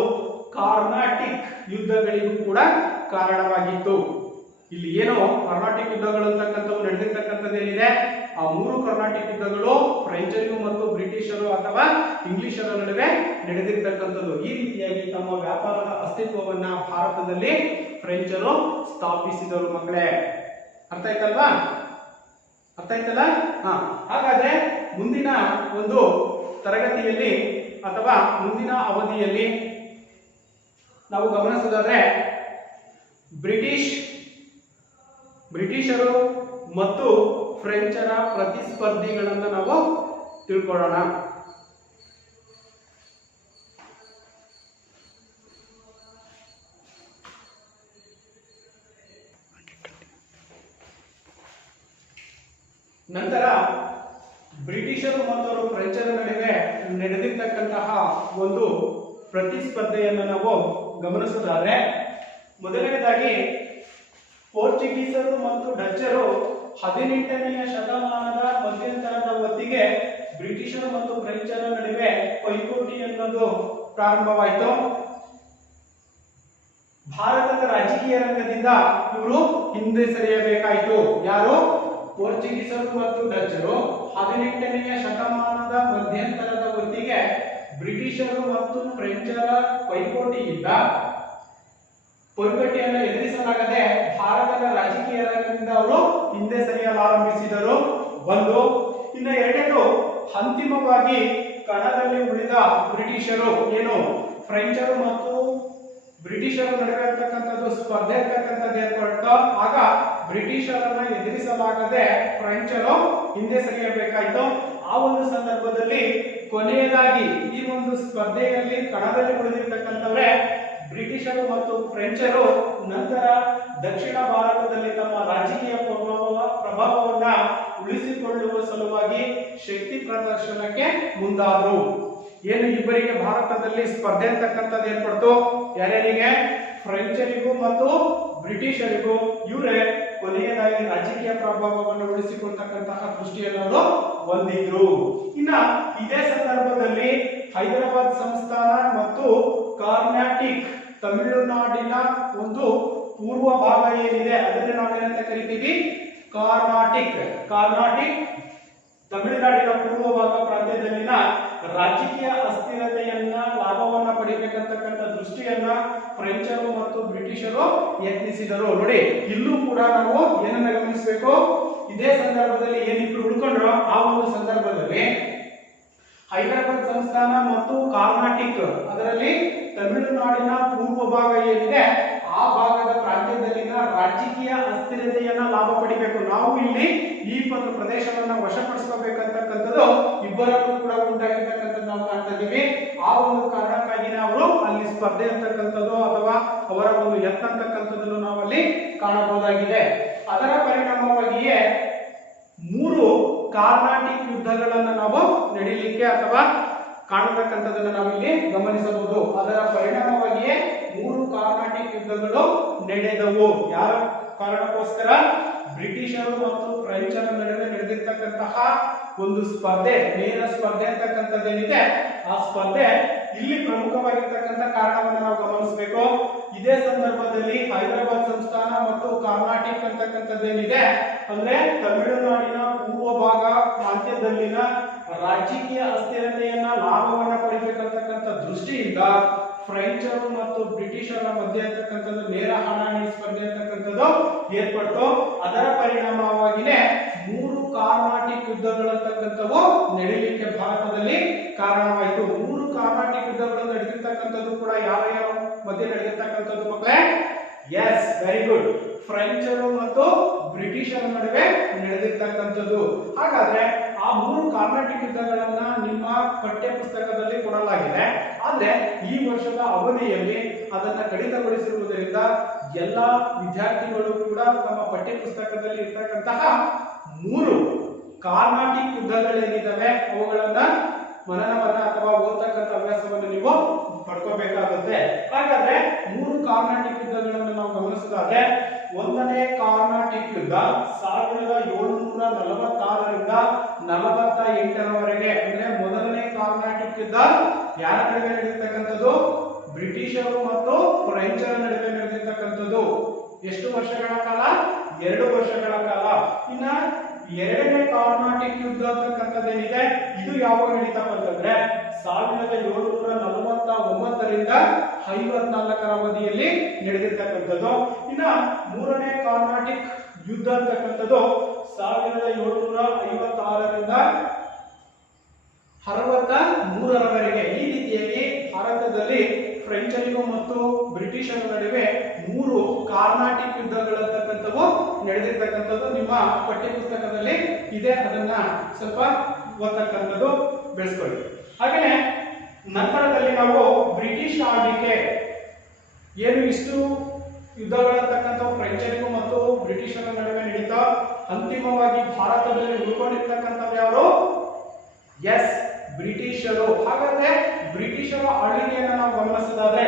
ಕಾರ್ನಾಟಿಕ್ ಯುದ್ಧಗಳಿಗೂ ಕೂಡ ಕಾರಣವಾಗಿತ್ತು. ಇಲ್ಲಿ ಏನು ಕರ್ನಾಟಿಕ್ ಯುದ್ಧಗಳು ಅಂತಕ್ಕಂಥವು ನಡೆದಿರ್ತಕ್ಕಂಥದ್ದೇನಿದೆ ಆ ಮೂರು ಕರ್ನಾಟಿಕ್ ಯುದ್ಧಗಳು ಫ್ರೆಂಚರಿಗೂ ಮತ್ತು ಬ್ರಿಟಿಷರು ಅಥವಾ ಇಂಗ್ಲಿಷರ ನಡುವೆ ನಡೆದಿರ್ತಕ್ಕಂಥದ್ದು. ಈ ರೀತಿಯಾಗಿ ತಮ್ಮ ವ್ಯಾಪಾರದ ಅಸ್ತಿತ್ವವನ್ನ ಭಾರತದಲ್ಲಿ ಫ್ರೆಂಚರು ಸ್ಥಾಪಿಸಿದರು ಮಕ್ಕಳೇ. ಅರ್ಥ ಆಯ್ತಲ್ವಾ? ಅರ್ಥ ಆಯ್ತಲ್ಲ? ಹಾಗಾದ್ರೆ ಮುಂದಿನ ಒಂದು ತರಗತಿಯಲ್ಲಿ ಅಥವಾ ಮುಂದಿನ ಅವಧಿಯಲ್ಲಿ ನಾವು ಗಮನಿಸೋದಾದ್ರೆ ಬ್ರಿಟಿಷರು ಮತ್ತು ಫ್ರೆಂಚರ ಪ್ರತಿಸ್ಪರ್ಧಿಗಳನ್ನು ನಾವು ತಿಳ್ಕೊಳ್ಳೋಣ. ನಂತರ ಬ್ರಿಟಿಷರು ಮತ್ತು ಫ್ರೆಂಚರ ನಡುವೆ ನಡೆದಿರ್ತಕ್ಕಂತಹ ಒಂದು ಪ್ರತಿಸ್ಪರ್ಧೆಯನ್ನು ನಾವು ಗಮನಿಸೋದಾದ್ರೆ ಮೊದಲನೇದಾಗಿ ಪೋರ್ಚುಗೀಸರು ಮತ್ತು ಡಚ್ಚರು 18ನೇ ಶತಮಾನದ ಮಧ್ಯಂತರದ ಹೊತ್ತಿಗೆ ಬ್ರಿಟಿಷರು ಮತ್ತು ಫ್ರೆಂಚರ ನಡುವೆ ಪೈಪೋಟಿ ಅನ್ನೋದು ಪ್ರಾರಂಭವಾಯಿತು. ಭಾರತದ ರಾಜಕೀಯ ರಂಗದಿಂದ ಇವರು ಹಿಂದೆ ಸರಿಯಬೇಕಾಯಿತು. ಯಾರು? ಪೋರ್ಚುಗೀಸರು ಮತ್ತು ಡಚ್ಚರು 18ನೇ ಶತಮಾನದ ಮಧ್ಯಂತರದ ಹೊತ್ತಿಗೆ ಬ್ರಿಟಿಷರು ಮತ್ತು ಫ್ರೆಂಚರ ಪೈಪೋಟಿಯಿಂದ ಪೈಪೋಟಿಯನ್ನು ಎದುರಿಸಲಾಗದೆ ಭಾರತದ ರಾಜಕೀಯ ರಂಗದಿಂದ ಅವರು ಹಿಂದೆ ಸರಿಯಲಾರಂಭಿಸಿದರು. ಒಂದು. ಇನ್ನು ಎರಡನೇದು, ಅಂತಿಮವಾಗಿ ಕಣದಲ್ಲಿ ಉಳಿದ ಬ್ರಿಟಿಷರು ಏನು ಫ್ರೆಂಚರು ಮತ್ತು ಬ್ರಿಟಿಷರ ನಡುವೆ ಇರ್ತಕ್ಕಂಥದ್ದು ಸ್ಪರ್ಧೆ ಇರ್ತಕ್ಕಂಥದ್ದು ಏರ್ಪಡ್ತೋ ಆಗ ಬ್ರಿಟಿಷರನ್ನ ಎದುರಿಸಲಾಗದೆ ಫ್ರೆಂಚರು ಹಿಂದೆ ಸರಿಯಬೇಕಾಯಿತು. ಆ ಒಂದು ಸಂದರ್ಭದಲ್ಲಿ ಕೊನೆಯದಾಗಿ ಈ ಒಂದು ಸ್ಪರ್ಧೆಯಲ್ಲಿ ಕಣದಲ್ಲಿ ಉಳಿದಿರ್ತಕ್ಕಂಥವರೇ ಬ್ರಿಟಿಷರು ಮತ್ತು ಫ್ರೆಂಚರು ನಂತರ ದಕ್ಷಿಣ ಭಾರತದಲ್ಲಿ ತಮ್ಮ ರಾಜಕೀಯ ಪ್ರಭಾವವನ್ನ ಉಳಿಸಿಕೊಳ್ಳುವ ಸಲುವಾಗಿ ಶಕ್ತಿ ಪ್ರದರ್ಶನಕ್ಕೆ ಮುಂದಾದರು. ಏನು ಇಬ್ಬರಿಗೆ ಭಾರತದಲ್ಲಿ ಸ್ಪರ್ಧೆ ಅಂತಕ್ಕಂಥದ್ದು ಏರ್ಪಡ್ತು. ಯಾರ್ಯಾರಿಗೆ? ಫ್ರೆಂಚರಿಗೂ ಮತ್ತು ಬ್ರಿಟಿಷರಿಗೂ. ಇವರೇ ಕೊನೆಯದಾಗಿ ರಾಜಕೀಯ ಪ್ರಭಾವವನ್ನು ಉಳಿಸಿಕೊಳ್ತಕ್ಕಂತಹ ದೃಷ್ಟಿಯನ್ನು ಅವರು ಹೊಂದಿದ್ರು. ಇನ್ನ ಇದೇ ಸಂದರ್ಭದಲ್ಲಿ ಹೈದರಾಬಾದ್ ಸಂಸ್ಥಾನ ಮತ್ತು ಕರ್ನಾಟಿಕ್ ತಮಿಳುನಾಡಿನ ಒಂದು ಪೂರ್ವ ಭಾಗ ಏನಿದೆ ಅದನ್ನು ನಾವೇನಂತ ಕರಿತೀವಿ? ಕಾರ್ನಾಟಿಕ್ ತಮಿಳುನಾಡಿನ ಪೂರ್ವ ಭಾಗ ಪ್ರಾಂತ್ಯದಲ್ಲಿನ ರಾಜಕೀಯ ಅಸ್ಥಿರತೆಯನ್ನ ಲಾಭವನ್ನ ಪಡಿಬೇಕಂತಕ್ಕಂಥ ದೃಷ್ಟಿಯನ್ನ ಫ್ರೆಂಚರು ಮತ್ತು ಬ್ರಿಟಿಷರು ಯತ್ನಿಸಿದರು. ನೋಡಿ, ಇಲ್ಲೂ ಕೂಡ ನಾವು ಏನನ್ನ ಗಮನಿಸಬೇಕು, ಇದೇ ಸಂದರ್ಭದಲ್ಲಿ ಏನಿಬ್ರು ಉಳ್ಕೊಂಡ್ರು ಆ ಒಂದು ಸಂದರ್ಭದಲ್ಲಿ ಹೈದರಾಬಾದ್ ಸಂಸ್ಥಾನ ಮತ್ತು ಕರ್ನಾಟಕ, ಅದರಲ್ಲಿ ತಮಿಳುನಾಡಿನ ಪೂರ್ವ ಭಾಗ ಏನಿದೆ ಆ ಭಾಗದ ಪ್ರಾಂತ್ಯದಲ್ಲಿನ ರಾಜಕೀಯ ಅಸ್ಥಿರತೆಯನ್ನ ಲಾಭ ಪಡಿಬೇಕು. ನಾವು ಇಲ್ಲಿ ಈ ಒಂದು ಪ್ರದೇಶವನ್ನ ವಶಪಡಿಸಬೇಕಂತಕ್ಕಂಥದ್ದು ಇಬ್ಬರಲ್ಲೂ ಕೂಡ ಉಂಟಾಗಿರ್ತಕ್ಕಂಥದ್ದು ನಾವು ಕಾಣ್ತಾ ಇದ್ದೀವಿ. ಆ ಒಂದು ಕಾರಣಕ್ಕಾಗಿನೇ ಅವರು ಅಲ್ಲಿ ಸ್ಪರ್ಧೆ ಅಂತಕ್ಕಂಥದ್ದು ಅಥವಾ ಅವರ ಒಂದು ಯತ್ನ ಅಂತಕ್ಕಂಥದ್ದನ್ನು ನಾವಲ್ಲಿ ಕಾಣಬಹುದಾಗಿದೆ. ಅದರ ಪರಿಣಾಮವಾಗಿಯೇ 3 ಕಾರ್ನಾಟಿಕ್ ಯುದ್ಧಗಳನ್ನ ನಾವು ನಡೀಲಿಕ್ಕೆ ಅಥವಾ ಕಾಣತಕ್ಕಂಥದ್ದನ್ನು ನಾವಿಲ್ಲಿ ಗಮನಿಸಬಹುದು. ಅದರ ಪರಿಣಾಮವಾಗಿಯೇ 3 ಕಾರ್ನಾಟಿಕ್ ಯುದ್ಧಗಳು ನಡೆದವು. ಯಾರ ಕಾರಣಕ್ಕೋಸ್ಕರ? ಬ್ರಿಟಿಷರು ಮತ್ತು ಫ್ರೆಂಚರ ನಡುವೆ ನಡೆದಿರ್ತಕ್ಕಂತಹ ಒಂದು ಸ್ಪರ್ಧೆ, ನೇರ ಸ್ಪರ್ಧೆ ಅಂತಕ್ಕಂಥದ್ದೇನಿದೆ ಆ ಸ್ಪರ್ಧೆ ಇಲ್ಲಿ ಪ್ರಮುಖವಾಗಿರ್ತಕ್ಕಂಥ ಕಾರಣವನ್ನು ನಾವು ಗಮನಿಸಬೇಕು. ಇದೇ ಸಂದರ್ಭದಲ್ಲಿ ಹೈದರಾಬಾದ್ ಸಂಸ್ಥಾನ ಮತ್ತು ಕರ್ನಾಟಕ ಅಂತಕ್ಕಂಥದ್ದೇನಿದೆ ಅಂದ್ರೆ ತಮಿಳುನಾಡಿನ ಪೂರ್ವ ಭಾಗ ಪ್ರಾಂತ್ಯದಲ್ಲಿನ ರಾಜಕೀಯ ಅಸ್ಥಿರತೆಯನ್ನ ಲಾಭವನ್ನ ಪಡಿಬೇಕಂತಕ್ಕಂಥ ದೃಷ್ಟಿಯಿಂದ ಫ್ರೆಂಚರು ಮತ್ತು ಬ್ರಿಟಿಷರ ಮಧ್ಯೆ ಅಂತಕ್ಕಂಥದ್ದು ನೇರ ಹಣಾಹಣಿ ಸ್ಪರ್ಧೆ ಅಂತಕ್ಕಂಥದ್ದು ಏರ್ಪಟ್ಟು ಅದರ ಪರಿಣಾಮವಾಗಿನೇ 3 ಕಾರ್ನಾಟಿಕ್ ಯುದ್ಧಗಳಂತಕ್ಕಂಥವು ನಡೀಲಿಕ್ಕೆ ಭಾರತದಲ್ಲಿ ಕಾರಣವಾಯಿತು. 3 ಕಾರ್ನಾಟಿಕ್ ಯುದ್ಧಗಳು ನಡೆದಿರ್ತಕ್ಕಂಥದ್ದು ಕೂಡ ಯಾವ ಯಾವ ಮಧ್ಯೆ ನಡೆದಿರ್ತಕ್ಕಂಥದ್ದು ಮಕ್ಕಳೇ? S, very good. ಫ್ರೆಂಚರು ಮತ್ತು ಬ್ರಿಟಿಷರ ನಡುವೆ ನಡೆದಿರ್ತಕ್ಕಂಥದ್ದು. ಹಾಗಾದ್ರೆ ಆ 3 ಕಾರ್ನಾಟಿಕ್ ಯುದ್ಧಗಳನ್ನ ನಿಮ್ಮ ಪಠ್ಯ ಪುಸ್ತಕದಲ್ಲಿ ಕೊಡಲಾಗಿದೆ. ಆದ್ರೆ ಈ ವರ್ಷದ ಅವಧಿಯಲ್ಲಿ ಅದನ್ನ ಕಡಿತಗೊಳಿಸಿರುವುದರಿಂದ ಎಲ್ಲಾ ವಿದ್ಯಾರ್ಥಿಗಳು ಕೂಡ ತಮ್ಮ ಪಠ್ಯ ಪುಸ್ತಕದಲ್ಲಿ ಇರ್ತಕ್ಕಂತಹ 3 ಕಾರ್ನಾಟಿಕ್ ಯುದ್ಧಗಳೇನಿದ್ದಾವೆ ಅವುಗಳನ್ನ ಮನನವನ್ನ ಅಥವಾ ಓದತಕ್ಕಂಥ ಅಭ್ಯಾಸವನ್ನು ನೀವು ಪಡ್ಕೋಬೇಕಾಗುತ್ತೆ. ಹಾಗಾದ್ರೆ 3 ಕಾರ್ನಾಟಿಕ್ ಯುದ್ಧಗಳನ್ನು ನಾವು ಗಮನಿಸಿದಾದ್ರೆ, 1ನೇ ಕಾರ್ನಾಟಿಕ್ ಯುದ್ಧ 1746ರಿಂದ 48ರವರೆಗೆ, ಅಂದ್ರೆ ಮೊದಲನೇ ಕಾರ್ನಾಟಿಕ್ ಯುದ್ಧ ಯಾರ ನಡುವೆ ನಡೆದಿರ್ತಕ್ಕಂಥದ್ದು? ಬ್ರಿಟಿಷರು ಮತ್ತು ಫ್ರೆಂಚರ ನಡುವೆ ನಡೆದಿರ್ತಕ್ಕಂಥದ್ದು. ಎಷ್ಟು ವರ್ಷಗಳ ಕಾಲ? 2 ವರ್ಷಗಳ ಕಾಲ. ಇನ್ನ 2ನೇ ಕಾರ್ನಾಟಿಕ್ ಯುದ್ಧ ಅಂತಕ್ಕಂಥದ್ದೇನಿದೆ ಇದು ಯಾವಾಗ ನಡೀತಪ್ಪ ಅಂತಂದ್ರೆ 1749ರಿಂದ 54ರ ಅವಧಿಯಲ್ಲಿ ನಡೆದಿರ್ತಕ್ಕಂಥದ್ದು. ಇನ್ನ 3ನೇ ಕಾರ್ನಾಟಿಕ್ ಯುದ್ಧ ಅಂತಕ್ಕಂಥದ್ದು 1756ರಿಂದ 63ರವರೆಗೆ. ಈ ರೀತಿಯಾಗಿ ಭಾರತದಲ್ಲಿ ಫ್ರೆಂಚರಿಗೂ ಮತ್ತು ಬ್ರಿಟಿಷರ ನಡುವೆ 3 ಕಾರ್ನಾಟಿಕ್ ಯುದ್ಧಗಳಂತಕ್ಕಂಥವು ನಡೆದಿರ್ತಕ್ಕಂಥದ್ದು ನಿಮ್ಮ ಪಠ್ಯ ಪುಸ್ತಕದಲ್ಲಿ ಇದೆ. ಅದನ್ನ ಸ್ವಲ್ಪ ಓದತಕ್ಕಂಥದ್ದು ಬೆಳೆಸ್ಕೊಳ್ಳಿ. ಹಾಗೇನೆ ನಂತರದಲ್ಲಿ ನಾವು ಬ್ರಿಟಿಷ್ ಆಳ್ವಿಕೆ ಏನು ಇಷ್ಟು ಯುದ್ಧಗಳಂತಕ್ಕಂಥ ಫ್ರೆಂಚರಿಗೂ ಮತ್ತು ಬ್ರಿಟಿಷರ ನಡುವೆ ನಡೀತಾ ಅಂತಿಮವಾಗಿ ಭಾರತದಲ್ಲಿ ಉಳ್ಕೊಂಡಿರ್ತಕ್ಕಂಥವ್ರು ಯಾರು? ಎಸ್, ಬ್ರಿಟಿಷರು. ಹಾಗಾದ್ರೆ ಬ್ರಿಟಿಷರ ಆಳ್ವಿಕೆಯನ್ನು ನಾವು ಗಮನಿಸಿದಾದ್ರೆ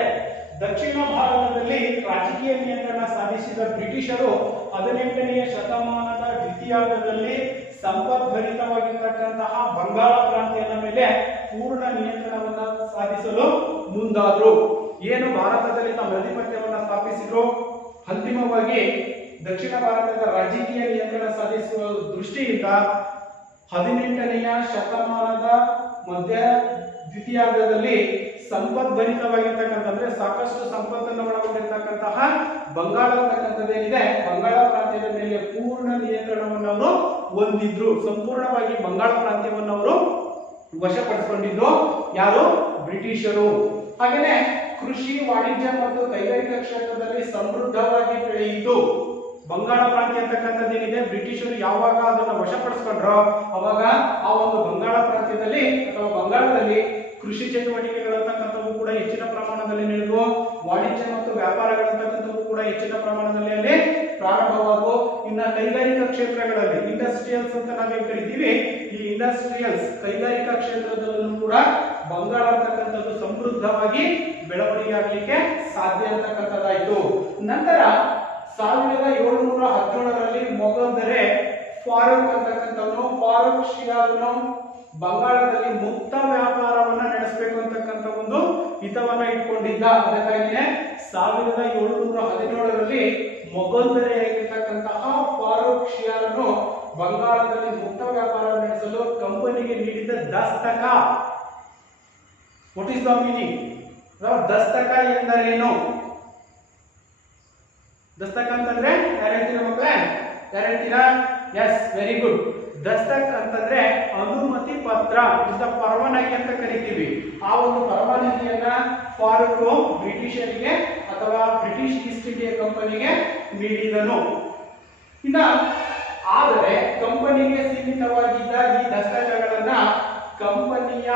ದಕ್ಷಿಣ ಭಾರತದಲ್ಲಿ ರಾಜಕೀಯ ನಿಯಂತ್ರಣ ಸಾಧಿಸಿದ ಬ್ರಿಟಿಷರು 18ನೇ ಶತಮಾನದ ದ್ವಿತೀಯಾರ್ಧದಲ್ಲಿ ಸಂಪದ್ಭರಿತವಾಗಿರ್ತಕ್ಕಂತಹ ಬಂಗಾಳ ಪ್ರಾಂತ್ಯದ ಮೇಲೆ ಪೂರ್ಣ ನಿಯಂತ್ರಣವನ್ನ ಸಾಧಿಸಲು ಮುಂದಾದ್ರು. ಏನು ಭಾರತದಲ್ಲಿ ತಮ್ಮ ಆಧಿಪತ್ಯವನ್ನ ಸ್ಥಾಪಿಸಿದ್ರು, ಅಂತಿಮವಾಗಿ ದಕ್ಷಿಣ ಭಾರತದ ರಾಜಕೀಯ ನಿಯಂತ್ರಣ ಸಾಧಿಸುವ ದೃಷ್ಟಿಯಿಂದ 18ನೆಯ ಶತಮಾನದ ಮಧ್ಯ ದ್ವಿತೀಯಾರ್ಧದಲ್ಲಿ ಸಂಪದ್ಭರಿತವಾಗಿರ್ತಕ್ಕಂಥ ಅಂದ್ರೆ ಸಾಕಷ್ಟು ಸಂಪತ್ತನ್ನು ಒಳಗೊಂಡಿರ್ತಕ್ಕಂತಹ ಬಂಗಾಳ ಅಂತಕ್ಕಂಥದ್ದೇನಿದೆ ಬಂಗಾಳ ಪ್ರಾಂತ್ಯದ ಮೇಲೆ ಪೂರ್ಣ ನಿಯಂತ್ರಣವನ್ನು ಅವರು ಹೊಂದಿದ್ರು. ಸಂಪೂರ್ಣವಾಗಿ ಬಂಗಾಳ ಪ್ರಾಂತ್ಯವನ್ನು ಅವರು ವಶಪಡಿಸಿಕೊಂಡಿದ್ದು ಯಾರು? ಬ್ರಿಟಿಷರು. ಹಾಗೆಯೇ ಕೃಷಿ, ವಾಣಿಜ್ಯ ಮತ್ತು ಕೈಗಾರಿಕಾ ಕ್ಷೇತ್ರದಲ್ಲಿ ಸಮೃದ್ಧವಾಗಿ ಬೆಳೆಯಿತು. ಬಂಗಾಳ ಪ್ರಾಂತ್ಯ ಅಂತಕ್ಕಂಥದ್ದೇನಿದೆ ಬ್ರಿಟಿಷರು ಯಾವಾಗ ಅದನ್ನು ವಶಪಡಿಸಿಕೊಂಡ್ರೋ ಅವಾಗ ಆ ಒಂದು ಬಂಗಾಳ ಪ್ರಾಂತ್ಯದಲ್ಲಿ ಅಥವಾ ಬಂಗಾಳದಲ್ಲಿ ಕೃಷಿ ಚಟುವಟಿಕೆಗಳಂತಕ್ಕಂಥವು ಕೂಡ ಹೆಚ್ಚಿನ ಪ್ರಮಾಣದಲ್ಲಿ ನಡೆದವು. ವಾಣಿಜ್ಯ ಮತ್ತು ವ್ಯಾಪಾರಗಳಂತಕ್ಕಂಥವು ಕೂಡ ಹೆಚ್ಚಿನ ಪ್ರಮಾಣದಲ್ಲಿ ಅಲ್ಲಿ ಪ್ರಾರಂಭವಾದವು. ಇನ್ನು ಕೈಗಾರಿಕಾ ಕ್ಷೇತ್ರಗಳಲ್ಲಿ ಇಂಡಸ್ಟ್ರಿಯಲ್ಸ್ ಅಂತ ನಾವೇನ್ ಕರಿತೀವಿ, ಈ ಇಂಡಸ್ಟ್ರಿಯಲ್ಸ್ ಕೈಗಾರಿಕಾ ಕ್ಷೇತ್ರದಲ್ಲೂ ಕೂಡ ಬಂಗಾಳ ಅಂತಕ್ಕಂಥದ್ದು ಸಮೃದ್ಧವಾಗಿ ಬೆಳವಣಿಗೆ ಆಗಲಿಕ್ಕೆ ಸಾಧ್ಯ ಅಂತಕ್ಕಂಥದ್ದಾಯ್ತು. ನಂತರ 1717ರಲ್ಲಿ ಮೊಘಲ್ ದೊರೆ ಫಾರೂಕ್ ಅಂತಕ್ಕಂಥವನು, ಫಾರೂಕ್ ಶಿಯಾರ್ನು ಬಂಗಾಳದಲ್ಲಿ ಮುಕ್ತ ವ್ಯಾಪಾರವನ್ನ ನಡೆಸಬೇಕು ಅಂತಕ್ಕಂಥ ಒಂದು ಹಿತವನ್ನ ಇಟ್ಕೊಂಡಿದ್ದ. ಅದಕ್ಕಾಗಿಯೇ 1717ರಲ್ಲಿ ಮೊಘಲ್ ದೊರೆಯಾಗಿರ್ತಕ್ಕಂತಹ ಫಾರೂಕ್ ಶಿಯಾರ್ನು ಬಂಗಾಳದಲ್ಲಿ ಮುಕ್ತ ವ್ಯಾಪಾರ ನಡೆಸಲು ಕಂಪನಿಗೆ ನೀಡಿದ ದಸ್ತಕ. What is the meaning? ದಸ್ತಕ ಎಂದರೇನು? ದಸ್ತಕ ಅಂತಂದ್ರೆ ಯಾರು ಹೇಳ್ತೀರಾ ಮಕ್ಕಳೇ? ಯಾರು ಹೇಳ್ತೀರಾ? S, very good. ದಸ್ತಕ್ ಅಂತಂದ್ರೆ ಅನುಮತಿ ಪತ್ರ, ಇಸ್ ದ ಪರವಾನಗಿ ಅಂತ ಕರಿತೀವಿ. ಆ ಒಂದು ಪರವಾನಗಿಯನ್ನ ಫಾರೂಕ್ ಬ್ರಿಟಿಷರಿಗೆ ಅಥವಾ ಬ್ರಿಟಿಷ್ ಈಸ್ಟ್ ಇಂಡಿಯಾ ಕಂಪನಿಗೆ ನೀಡಿದನು. ಇನ್ನ ಆದರೆ ಕಂಪನಿಗೆ ಸೀಮಿತವಾಗಿದ್ದ ಈ ದಸ್ತಕಗಳನ್ನ ಕಂಪನಿಯ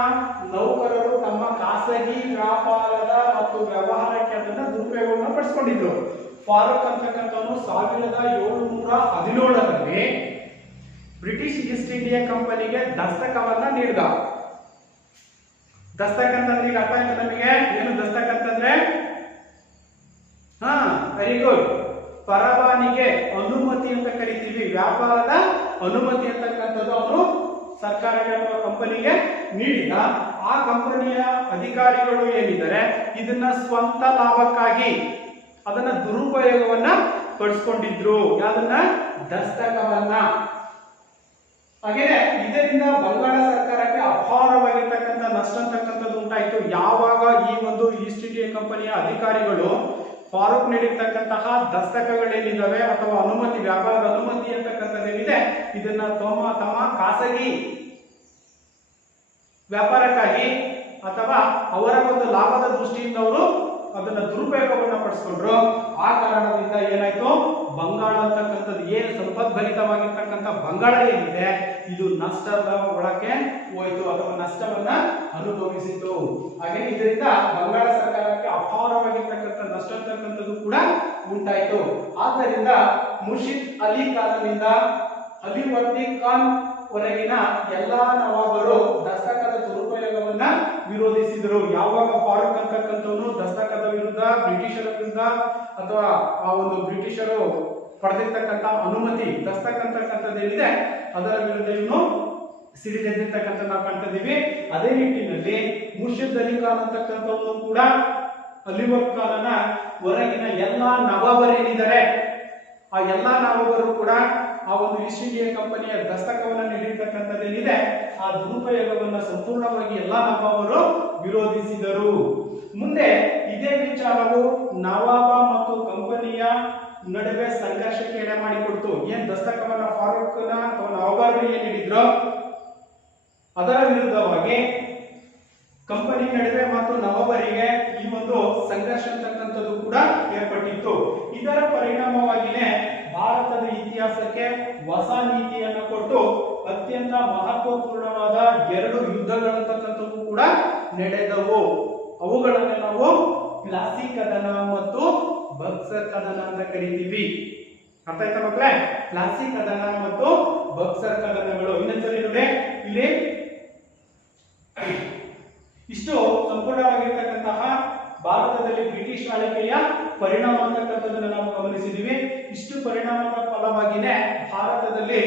ನೌಕರರು ತಮ್ಮ ಖಾಸಗಿ ವ್ಯಾಪಾರದ ಮತ್ತು ವ್ಯವಹಾರಕ್ಕೆ ಅದನ್ನ ದುರುಪಯೋಗವನ್ನು ಪಡಿಸಿಕೊಂಡಿದ್ರು. ಫಾರೂಕ್ ಅಂತಕ್ಕಂಥವನು 1717ರಲ್ಲಿ ಬ್ರಿಟಿಷ್ ಈಸ್ಟ್ ಇಂಡಿಯಾ ಕಂಪನಿಗೆ ದಸ್ತಕವನ್ನ ನೀಡಿದ. ದಸ್ತಕ್ ಅಂತಂದ್ರೆ ಈಗ ಅರ್ಥ ಆಯ್ತು ನಮಗೆ ಏನು ದಸ್ತಕ್ ಅಂತಂದ್ರೆ? Very good. ಪರವಾನಿಗೆ, ಅನುಮತಿ ಅಂತ ಕರಿತೀವಿ. ವ್ಯಾಪಾರದ ಅನುಮತಿ ಅಂತಕ್ಕಂಥದ್ದು ಅವನು ಸರ್ಕಾರಕ್ಕೆ ಅಥವಾ ಕಂಪನಿಗೆ ನೀಡಿದ. ಆ ಕಂಪನಿಯ ಅಧಿಕಾರಿಗಳು ಏನಿದ್ದಾರೆ ಇದನ್ನ ಸ್ವಂತ ಲಾಭಕ್ಕಾಗಿ ಅದನ್ನ ದುರುಪಯೋಗವನ್ನ ಪಡಿಸ್ಕೊಂಡಿದ್ರು. ಯಾವ್ದನ್ನ? ದಸ್ತಕವನ್ನ. ಹಾಗೇನೆ ಇದರಿಂದ ಬಂಗಾಳ ಸರ್ಕಾರಕ್ಕೆ ಅಪಾರವಾಗಿರ್ತಕ್ಕಂಥ ನಷ್ಟ ಅಂತಕ್ಕಂಥದ್ದು ಉಂಟಾಯಿತು. ಯಾವಾಗ ಈ ಒಂದು ಈಸ್ಟ್ ಇಂಡಿಯಾ ಕಂಪನಿಯ ಅಧಿಕಾರಿಗಳು ಫಾರೂಕ್ ನೀಡಿರ್ತಕ್ಕಂತಹ ದಸ್ತಕಗಳೇನಿದಾವೆ ಅಥವಾ ಅನುಮತಿ, ವ್ಯಾಪಾರದ ಅನುಮತಿ ಅಂತಕ್ಕಂಥದ್ದೇನಿದೆ ಇದನ್ನ ತಮ್ಮ ಖಾಸಗಿ ವ್ಯಾಪಾರಕ್ಕಾಗಿ ಅಥವಾ ಅವರ ಒಂದು ಲಾಭದ ದೃಷ್ಟಿಯಿಂದ ಅವರು ಅದನ್ನ ದುರುಪಯೋಗವನ್ನ ಪಡಿಸ್ಕೊಂಡ್ರು. ಆ ಕಾರಣದಿಂದ ಏನಾಯ್ತು, ಬಂಗಾಳ ಅಂತಕ್ಕಂಥದ್ದು ಏನು ಸಂಪದ್ಭರಿತವಾಗಿರ್ತಕ್ಕಂಥ ಬಂಗಾಳ ಏನಿದೆ ಇದು ನಷ್ಟದ ಒಳಕ್ಕೆ ಹೋಯ್ತು ಅಥವಾ ನಷ್ಟವನ್ನ ಅನುಭವಿಸಿತು. ಹಾಗೆ ಇದರಿಂದ ಬಂಗಾಳ ಸರ್ಕಾರಕ್ಕೆ ಅಪಾರವಾಗಿರ್ತಕ್ಕಂಥ ನಷ್ಟ ಅಂತಕ್ಕಂಥದ್ದು ಕೂಡ ಉಂಟಾಯಿತು. ಆದ್ದರಿಂದ ಮುರ್ಷಿದ್ ಅಲಿ ಖಾನ್ನಿಂದ ಅಲಿವರ್ದಿ ಖಾನ್ ವರೆಗಿನ ಎಲ್ಲಾ ನವಾಬರು ದಸ್ತಕದ ದುರುಪಯೋಗವನ್ನ ವಿರೋಧಿಸಿದರು. ಯಾವಾಗ ಫಾರೂಕ್ ಅಂತಕ್ಕಂಥವನು ದಸ್ತಕದ ವಿರುದ್ಧ, ಬ್ರಿಟಿಷರ ವಿರುದ್ಧ ಅಥವಾ ಆ ಒಂದು ಬ್ರಿಟಿಷರು ಪಡೆದಿರ್ತಕ್ಕಂಥ ಅನುಮತಿ ದಸ್ತಕ ಅಂತಕ್ಕಂಥದ್ದೇನಿದೆ ಅದರ ವಿರುದ್ಧ ಇವನು ಸಿಡಿದೆದ್ದಿರ್ತಕ್ಕಂಥ ನಾವು ಕಾಣ್ತಾ ಇದೀವಿ. ಅದೇ ನಿಟ್ಟಿನಲ್ಲಿ ಮುರ್ಷಿದ್ ಅಲಿ ಖಾನ್ ಅಂತಕ್ಕಂಥವನು ಕೂಡ ಅಲಿವರ್ದಿ ಖಾನನ ಹೊರಗಿನ ಎಲ್ಲಾ ನವಾಬರೇನಿದ್ದಾರೆ ಆ ಎಲ್ಲಾ ನವಾಬರು ಕೂಡ ಆ ಒಂದು ಈಸ್ಟ್ ಇಂಡಿಯಾ ಕಂಪನಿಯ ದಸ್ತಕವನ್ನು ನೀಡಿರ್ತಕ್ಕಂಥದ್ದೇನಿದೆ ಆ ದುರುಪಯೋಗವನ್ನು ಸಂಪೂರ್ಣವಾಗಿ ಎಲ್ಲಾ ನವಾಬರು ವಿರೋಧಿಸಿದರು. ಮುಂದೆ ಇದೇ ವಿಚಾರವು ನವಾಬ ಮತ್ತು ಕಂಪನಿಯ ನಡುವೆ ಸಂಘರ್ಷಕ್ಕೆ ಎಡೆ ಮಾಡಿಕೊಡ್ತು. ಏನ್ ದಸ್ತಕವನ್ನ ಫಾರೂಕ್ನ ಅಥವಾ ನವಾಬರು ಏನ್ ನೀಡಿದ್ರು ಅದರ ವಿರುದ್ಧವಾಗಿ ಕಂಪನಿ ನಡುವೆ ಮತ್ತು ನವಾಬರಿಗೆ ಈ ಒಂದು ಸಂಘರ್ಷ ಅಂತಕ್ಕಂಥದ್ದು ಕೂಡ ಏರ್ಪಟ್ಟಿತ್ತು. ಇದರ ಪರಿಣಾಮವಾಗಿಯೇ ಭಾರತದ ಇತಿಹಾಸಕ್ಕೆ ಹೊಸ ನೀತಿಯನ್ನು ಕೊಟ್ಟು ಅತ್ಯಂತ ಮಹತ್ವಪೂರ್ಣವಾದ 2 ಯುದ್ಧಗಳಂತಕ್ಕಂಥವು ಕೂಡ ನಡೆದವು. ಅವುಗಳನ್ನು ನಾವು ಪ್ಲಾಸಿ ಕದನ ಮತ್ತು ಬಕ್ಸರ್ ಕದನ ಅಂತ ಕರಿತೀವಿ. ಅರ್ಥ ಆಯ್ತಾ ಮಕ್ಕಳೇ? ಪ್ಲಾಸಿ ಕದನ ಮತ್ತು ಬಕ್ಸರ್ ಕದನಗಳು. ಇನ್ನೊಂದ್ಸರಿ ನೋಡಿ, ಇಲ್ಲಿ ಇಷ್ಟು ಸಂಪೂರ್ಣವಾಗಿರ್ತಕ್ಕಂತಹ ಭಾರತದಲ್ಲಿ ಬ್ರಿಟಿಷ್ ಆಳ್ವಿಕೆಯ ಪರಿಣಾಮ ಅಂತಕ್ಕಂಥದ್ದನ್ನು ನಾವು ಗಮನಿಸಿದೀವಿ. ಇಷ್ಟು ಪರಿಣಾಮದ ಫಲವಾಗಿನೇ ಭಾರತದಲ್ಲಿ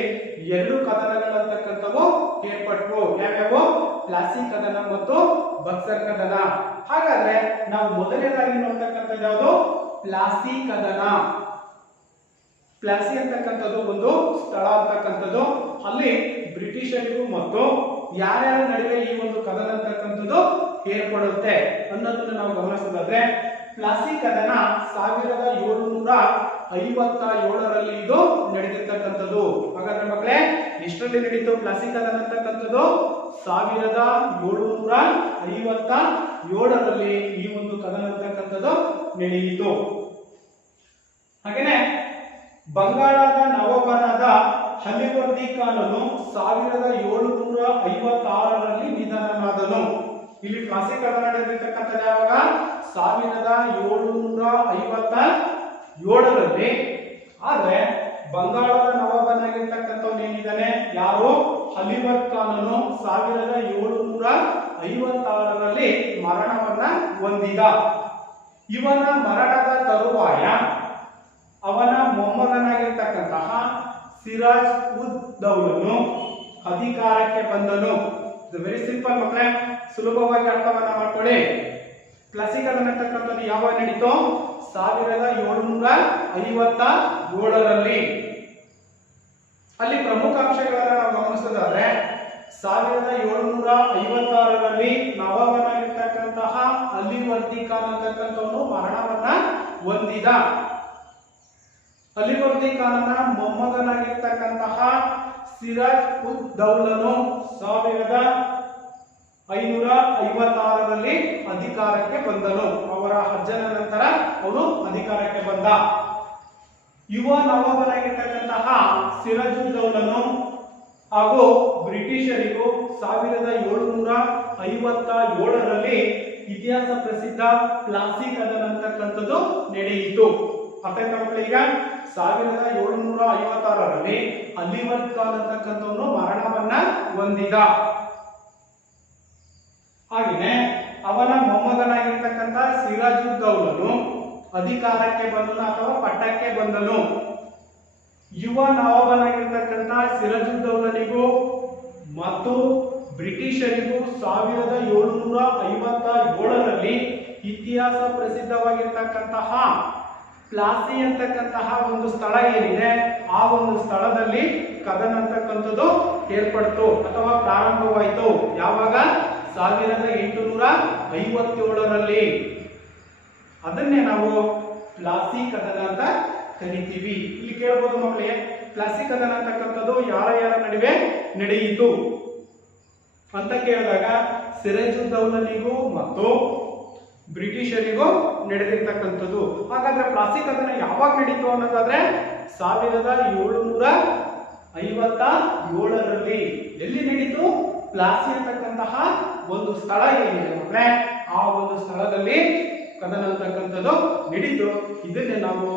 2 ಕದನಗಳಂತಕ್ಕಂಥವು ಏರ್ಪಟ್ಟವು. ಯಾವ್ಯಾವು? ಪ್ಲಾಸಿ ಕದನ ಮತ್ತು ಬಕ್ಸರ್ ಕದನ. ಹಾಗಾದ್ರೆ ನಾವು ಮೊದಲನೇದಾಗಿ ನೋಡ್ತಕ್ಕಂಥದ್ದು ಯಾವುದು? ಪ್ಲಾಸಿ ಕದನ. ಪ್ಲಾಸಿ ಅಂತಕ್ಕಂಥದ್ದು ಒಂದು ಸ್ಥಳ ಅಂತಕ್ಕಂಥದ್ದು. ಅಲ್ಲಿ ಬ್ರಿಟಿಷರಿಗೂ ಮತ್ತು ಯಾರ್ಯಾರ ನಡುವೆ ಈ ಒಂದು ಕದನ ಅಂತಕ್ಕಂಥದ್ದು ಏರ್ಪಡುತ್ತೆ ಅನ್ನೋದನ್ನ ನಾವು ಗಮನಿಸೋದಾದ್ರೆ ಪ್ಲಾಸಿ ಕದನ 1757ರಲ್ಲಿ ಇದು ನಡೆದಿರ್ತಕ್ಕಂಥದ್ದು. ಹಾಗಾದ್ರೆ ಮಕ್ಕಳೇ ಎಷ್ಟರಲ್ಲಿ ನಡೀತು ಪ್ಲಾಸಿ ಕದನ ಅಂತಕ್ಕಂಥದ್ದು? 1757ರಲ್ಲಿ ಈ ಒಂದು ಕದನ ಅಂತಕ್ಕಂಥದ್ದು ನಡೆಯಿತು. ಹಾಗೇನೆ ಬಂಗಾಳದ ನವಾಬನಾದ ಅಲಿವರ್ದಿ ಖಾನನು 1756ರಲ್ಲಿ ನಿಧನನಾದನು. ಇಲ್ಲಿ ಪ್ಲಾಸಿ ಕದನ ನಡೆದಿರ್ತಕ್ಕಂಥದ್ದು ಯಾವಾಗ? 1757ರಲ್ಲಿ. ಆದ್ರೆ ಬಂಗಾಳದ ನವಾಬನಾಗಿರ್ತಕ್ಕಂಥವ್ನು ಏನಿದ್ದಾನೆ ಯಾರು? ಅಲಿವರ್ದಿ ಖಾನನು 1756ರಲ್ಲಿ ಮರಣವನ್ನ ಹೊಂದಿದ. ಇವನ ಮರಣದ ತರುವಾಯ ಅವನ ಮೊಮ್ಮಗನಾಗಿರ್ತಕ್ಕಂತಹ ಸಿರಾಜ್ ಉದ್ ದೌಲನು ಅಧಿಕಾರಕ್ಕೆ ಬಂದನು. ವೆರಿ ಸಿಂಪಲ್ ಮಕ್ಕಳೇ, ಸುಲಭವಾಗಿ ಅರ್ಥವನ್ನ ಮಾಡ್ಕೊಳ್ಳಿ. ಪ್ಲಾಸಿ ಕದನ ಅಂತಕ್ಕಂಥದ್ದು ಯಾವಾಗ ನಡೀತು? 1757ರಲ್ಲಿ. ಅಲ್ಲಿ ಪ್ರಮುಖ ಅಂಶಗಳನ್ನ ನಾವು ಗಮನಿಸೋದಾದ್ರೆ 1756ರಲ್ಲಿ ನವಾಬನಾಗಿರ್ತಕ್ಕಂತಹ ಅಲಿವರ್ದಿ ಖಾನ್ ಅಂತಕ್ಕಂಥವನು ಮರಣವನ್ನ ಹೊಂದಿದ. ಅಲಿವರ್ದಿ ಖಾನನ ಮೊಮ್ಮಗನಾಗಿರ್ತಕ್ಕಂತಹ ಸಿರಾಜ್ ಉದ್ ದೌಲನು 1556ರಲ್ಲಿ ಅಧಿಕಾರಕ್ಕೆ ಬಂದನು. ಅವರ ಅಜ್ಜನ ನಂತರ ಅವನು ಅಧಿಕಾರಕ್ಕೆ ಬಂದ. ಯುವ ನವಾಬನಾಗಿರ್ತಕ್ಕಂತಹ ಸಿರಾಜ್ ಉದ್ ದೌಲನು ಹಾಗೂ ಬ್ರಿಟಿಷರಿಗೂ 1757ರಲ್ಲಿ ಇತಿಹಾಸ ಪ್ರಸಿದ್ಧ ಪ್ಲಾಸಿ ಕದನ ಅಂತಕ್ಕಂಥದ್ದು ನಡೆಯಿತು. ಅರ್ಥ ಈಗ 1756ರಲ್ಲಿ ಅಲಿವರ್ದಿ ಖಾನ್ ಅಂತಕ್ಕಂಥವನು ಮರಣವನ್ನ ಹೊಂದಿದ. ಹಾಗೆಯೇ ಅವನ ಮೊಮ್ಮಗನಾಗಿರ್ತಕ್ಕಂಥ ಸಿರಾಜ್ ಉದ್ ದೌಲನು ಅಧಿಕಾರಕ್ಕೆ ಬಂದನು ಅಥವಾ ಪಟ್ಟಕ್ಕೆ ಬಂದನು. ಯುವ ನವಾಬನಾಗಿರ್ತಕ್ಕಂಥ ಸಿರಾಜ್ ಉದ್ ದೌಲನಿಗೂ ಮತ್ತು ಬ್ರಿಟಿಷರಿಗೂ 1757ರಲ್ಲಿ ಇತಿಹಾಸ ಪ್ರಸಿದ್ಧವಾಗಿರ್ತಕ್ಕಂತಹ ಪ್ಲಾಸಿ ಅಂತಕ್ಕಂತಹ ಒಂದು ಸ್ಥಳ ಏನಿದೆ, ಆ ಒಂದು ಸ್ಥಳದಲ್ಲಿ ಕದನ ಅಂತಕ್ಕಂಥದ್ದು ಏರ್ಪಡ್ತು ಅಥವಾ ಪ್ರಾರಂಭವಾಯಿತು. ಯಾವಾಗ? 1857ರಲ್ಲಿ. ಅದನ್ನೇ ನಾವು ಪ್ಲಾಸಿ ಕದನ ಅಂತ ಕರಿತೀವಿ. ಇಲ್ಲಿ ಕೇಳಬಹುದು ಮಕ್ಕಳಿಗೆ, ಪ್ಲಾಸಿ ಕದನ ಅಂತಕ್ಕಂಥದ್ದು ಯಾರ ನಡುವೆ ನಡೆಯಿತು ಅಂತ ಕೇಳಿದಾಗ ಸಿರಾಜ್ ಉದ್ ದೌಲನಿಗೂ ಮತ್ತು ಬ್ರಿಟಿಷರಿಗೂ ನಡೆದಿರ್ತಕ್ಕಂಥದ್ದು. ಹಾಗಾದ್ರೆ ಪ್ಲಾಸಿ ಕದನ ಯಾವಾಗ ನಡೀತು ಅನ್ನೋದಾದ್ರೆ 1757ರಲ್ಲಿ. ಎಲ್ಲಿ ನಡೀತು? ಪ್ಲಾಸಿ ಅಂತಕ್ಕಂತಹ ಒಂದು ಸ್ಥಳ ಏನಿದೆ ಮಕ್ಕಳೇ, ಆ ಒಂದು ಸ್ಥಳದಲ್ಲಿ ಕದನ ಅಂತಕ್ಕಂಥದ್ದು ನಡೀತು. ಇದನ್ನೇ ನಾವು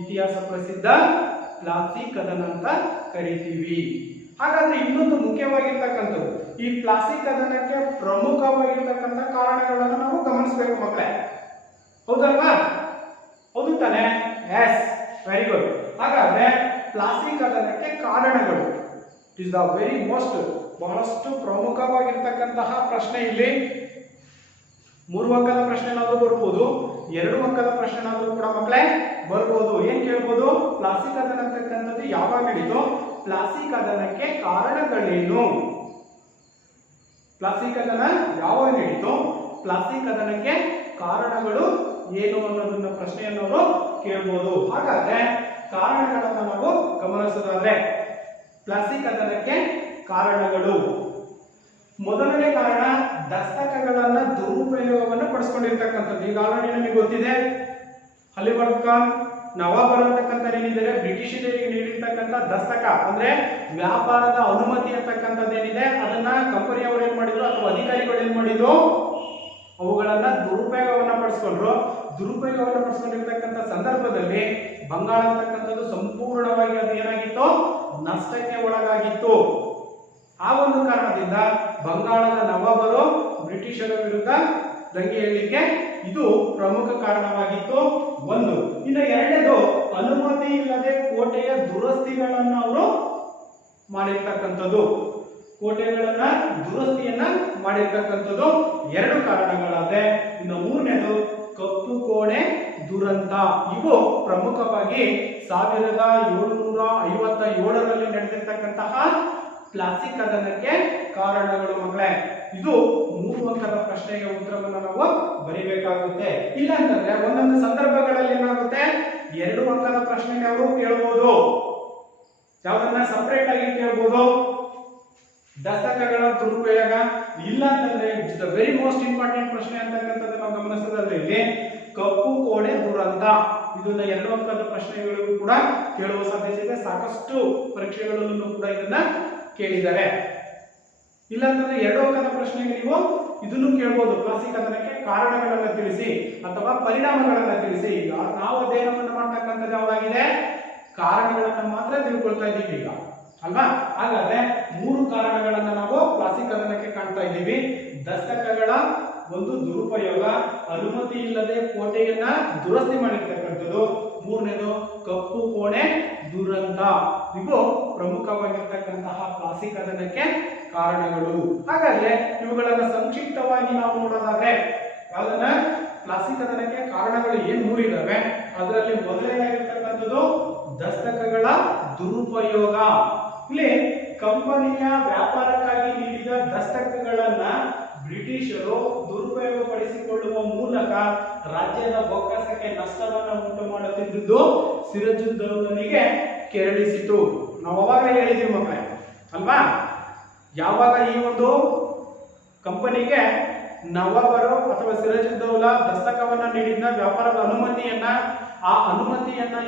ಇತಿಹಾಸ ಪ್ರಸಿದ್ಧ ಪ್ಲಾಸಿ ಕದನ ಅಂತ ಕರಿತೀವಿ. ಹಾಗಾದ್ರೆ ಇನ್ನೊಂದು ಮುಖ್ಯವಾಗಿರ್ತಕ್ಕಂಥದ್ದು, ಈ ಪ್ಲಾಸಿ ಕದನಕ್ಕೆ ಪ್ರಮುಖವಾಗಿರ್ತಕ್ಕಂಥ ಕಾರಣಗಳನ್ನು ನಾವು ಗಮನಿಸಬೇಕು ಮಕ್ಕಳೇ. ಹೌದಲ್ವಾ? ಹೌದು ತಾನೆ? Yes, very good. ಹಾಗಾದ್ರೆ ಪ್ಲಾಸಿ ಕದನಕ್ಕೆ ಕಾರಣಗಳು ಇಸ್ ದ ವೆರಿ ಮೋಸ್ಟ್, ಬಹಳಷ್ಟು ಪ್ರಮುಖವಾಗಿರ್ತಕ್ಕಂತಹ ಪ್ರಶ್ನೆ. ಇಲ್ಲಿ 3 ಅಂಕದ ಪ್ರಶ್ನೆನಾದ್ರೂ ಬರ್ಬೋದು, 2 ಅಂಕದ ಪ್ರಶ್ನೆನಾದ್ರೂ ಕೂಡ ಮಕ್ಕಳೇ ಬರ್ಬೋದು. ಏನ್ ಕೇಳ್ಬೋದು? ಪ್ಲಾಸಿ ಕದನ ಅಂತಕ್ಕಂಥದ್ದು ಯಾವಾಗ ನಡೀತು, ಪ್ಲಾಸಿ ಕದನಕ್ಕೆ ಕಾರಣಗಳೇನು, ಪ್ಲಾಸಿ ಕದನ ಯಾವಾಗ ನಡೀತು, ಪ್ಲಾಸಿ ಕದನಕ್ಕೆ ಕಾರಣಗಳು ಏನು ಅನ್ನೋದನ್ನ ಪ್ರಶ್ನೆಯನ್ನು ಅವರು ಕೇಳ್ಬೋದು. ಹಾಗಾದ್ರೆ ಕಾರಣಗಳನ್ನ ನಾವು ಗಮನಿಸೋದಾದ್ರೆ ಪ್ಲಾಸಿ ಕದನಕ್ಕೆ ಕಾರಣಗಳು, ಮೊದಲನೇ ಕಾರಣ ದಸ್ತಕಗಳನ್ನ ದುರುಪಯೋಗವನ್ನು ಪಡಿಸ್ಕೊಂಡಿರ್ತಕ್ಕಂಥದ್ದು. ಈಗ ಆಲ್ರೆಡಿ ನಮಗೆ ಗೊತ್ತಿದೆ, ಅಲಿವರ್ದಿ ಖಾನ್ ನವಾಬರ್ ಅಂತಕ್ಕಂಥ ಏನಿದೆ ಬ್ರಿಟಿಷರಿಗೆ ನೀಡಿರ್ತಕ್ಕಂಥ ದಸ್ತಕ ಅಂದ್ರೆ ವ್ಯಾಪಾರದ ಅನುಮತಿ ಅಂತಕ್ಕಂಥದ್ದು ಏನಿದೆ, ಅದನ್ನ ಕಂಪನಿಯವರು ಏನ್ ಮಾಡಿದ್ರು ಅಥವಾ ಅಧಿಕಾರಿಗಳು ಏನ್ ಮಾಡಿದ್ರು, ಅವುಗಳನ್ನ ದುರುಪಯೋಗವನ್ನ ಪಡಿಸ್ಕೊಂಡ್ರು. ದುರುಪಯೋಗವನ್ನು ಪಡಿಸ್ಕೊಂಡಿರ್ತಕ್ಕಂಥ ಸಂದರ್ಭದಲ್ಲಿ ಬಂಗಾಳ ಅಂತಕ್ಕಂಥದ್ದು ಸಂಪೂರ್ಣವಾಗಿ ಅದು ಏನಾಗಿತ್ತು, ನಷ್ಟಕ್ಕೆ ಒಳಗಾಗಿತ್ತು. ಆ ಒಂದು ಕಾರಣದಿಂದ ಬಂಗಾಳದ ನವಾಬರು ಬ್ರಿಟಿಷರ ವಿರುದ್ಧ ದಂಗೆ ಏಳಲಿಕ್ಕೆ ಇದು ಪ್ರಮುಖ ಕಾರಣವಾಗಿತ್ತು. ಒಂದು. ಇನ್ನು ಎರಡನೇದು, ಅನುಮತಿ ಇಲ್ಲದೆ ಕೋಟೆಯ ದುರಸ್ತಿಗಳನ್ನ ಅವರು ಮಾಡಿರ್ತಕ್ಕಂಥದ್ದು, ಕೋಟೆಗಳನ್ನ ದುರಸ್ತಿಯನ್ನ ಮಾಡಿರ್ತಕ್ಕಂಥದ್ದು 2 ಕಾರಣಗಳಾದೆ. ಇನ್ನು ಮೂರನೇದು ಕಪ್ಪು ಕೋಣೆ ದುರಂತ. ಇವು ಪ್ರಮುಖವಾಗಿ 1757ರಲ್ಲಿ ನಡೆದಿರ್ತಕ್ಕಂತಹ ಪ್ಲಾಸಿ ಕದನಕ್ಕೆ ಕಾರಣಗಳು ಮಕ್ಕಳೇ. ಇದು 3 ಅಂಕದ ಪ್ರಶ್ನೆಗೆ ಉತ್ತರವನ್ನು ನಾವು ಬರೀಬೇಕಾಗುತ್ತೆ. ಇಲ್ಲ ಅಂತಂದ್ರೆ ಒಂದೊಂದು ಸಂದರ್ಭಗಳಲ್ಲಿ ಏನಾಗುತ್ತೆ, 2 ಅಂಕದ ಪ್ರಶ್ನೆಗೆ ಅವರು ಕೇಳಬಹುದು, ಯಾವ್ದನ್ನ ಸಪರೇಟ್ ಆಗಿ ಕೇಳಬಹುದು, ದಸ್ತಕಗಳ ದುರುಪಯೋಗ. ಇಲ್ಲ ಅಂತಂದ್ರೆ it's the very most important ಪ್ರಶ್ನೆ ಅಂತಕ್ಕಂಥದ್ದು ನಾವು ಗಮನಿಸೋದಾದ್ರೆ ಇಲ್ಲಿ ಕಪ್ಪು ಕೋಣೆ ದುರಂತ. ಇದನ್ನ 2 ಅಂಕದ ಪ್ರಶ್ನೆಗಳಿಗೂ ಕೂಡ ಕೇಳುವ ಸಾಧ್ಯತೆ ಇದೆ. ಸಾಕಷ್ಟು ಪರೀಕ್ಷೆಗಳಲ್ಲೂ ಕೂಡ ಇದನ್ನ ಕೇಳಿದ್ದಾರೆ. ಇಲ್ಲ ಅಂತಂದ್ರೆ 2 ಅಂಕದ ಪ್ರಶ್ನೆಗೆ ನೀವು ಇದನ್ನು ಕೇಳಬಹುದು, ಪ್ಲಾಸಿ ಕದನಕ್ಕೆ ಕಾರಣಗಳನ್ನ ತಿಳಿಸಿ ಅಥವಾ ಪರಿಣಾಮಗಳನ್ನ ತಿಳಿಸಿ. ನಾವು ಅಧ್ಯಯನವನ್ನು ಮಾಡ್ತಕ್ಕಂಥದ್ದು ಯಾವಾಗಿದೆ, ಕಾರಣಗಳನ್ನ ಮಾತ್ರ ತಿಳ್ಕೊಳ್ತಾ ಇದ್ದೀವಿ ಈಗ ಅಲ್ವಾ. ಹಾಗಾದ್ರೆ 3 ಕಾರಣಗಳನ್ನ ನಾವು ಪ್ಲಾಸಿ ಕದನಕ್ಕೆ ಕಾಣ್ತಾ ಇದ್ದೀವಿ. ದಸ್ತಕಗಳ ಒಂದು ದುರುಪಯೋಗ, ಅನುಮತಿ ಇಲ್ಲದೆ ಕೋಟೆಯನ್ನ ದುರಸ್ತಿ ಮಾಡಿರ್ತಕ್ಕಂಥದ್ದು, ಮೂರನೇದು ಕಪ್ಪು ಕೋಣೆ ದುರಂತ. ಇವು ಪ್ರಮುಖವಾಗಿರ್ತಕ್ಕಂತಹ ಪ್ಲಾಸಿ ಕದನಕ್ಕೆ ಕಾರಣಗಳು. ಹಾಗಾದ್ರೆ ಇವುಗಳನ್ನ ಸಂಕ್ಷಿಪ್ತವಾಗಿ ನಾವು ನೋಡೋದಾದ್ರೆ ಯಾವ್ದನ್ನ, ಪ್ಲಾಸಿ ಕದನಕ್ಕೆ ಕಾರಣಗಳು ಏನ್ 3 ಇದಾವೆ, ಅದರಲ್ಲಿ ಮೊದಲನೇದಾಗಿರ್ತಕ್ಕಂಥದ್ದು ದಸ್ತಕಗಳ ದುರುಪಯೋಗ. ಇಲ್ಲಿ ಕಂಪನಿಯ ವ್ಯಾಪಾರಕ್ಕಾಗಿ ನೀಡಿದ ದಸ್ತಕಗಳನ್ನ ಬ್ರಿಟಿಷರು ದುರುಪಯೋಗ ಪಡಿಸಿಕೊಳ್ಳುವ ಮೂಲಕ ರಾಜ್ಯದ ಬೊಕ್ಕಸಕ್ಕೆ ನಷ್ಟವನ್ನು ಉಂಟು ಮಾಡುತ್ತಿದ್ದುದು ಸಿರಾಜುದ್ದೌಲನಿಗೆ ಕೆರಳಿಸಿತು. ನಾವು ಅವಾಗ ಹೇಳಿದೀವಿ ಮಕ್ಕಳೇ ಅಲ್ವಾ, ಯಾವಾಗ ಈ ಒಂದು ಕಂಪನಿಗೆ ನವಾಬರು ಅಥವಾ ಸಿರಾಜುದ್ದೌಲ ದಸ್ತಕವನ್ನ ನೀಡಿದ ವ್ಯಾಪಾರದ ಅನುಮತಿಯನ್ನ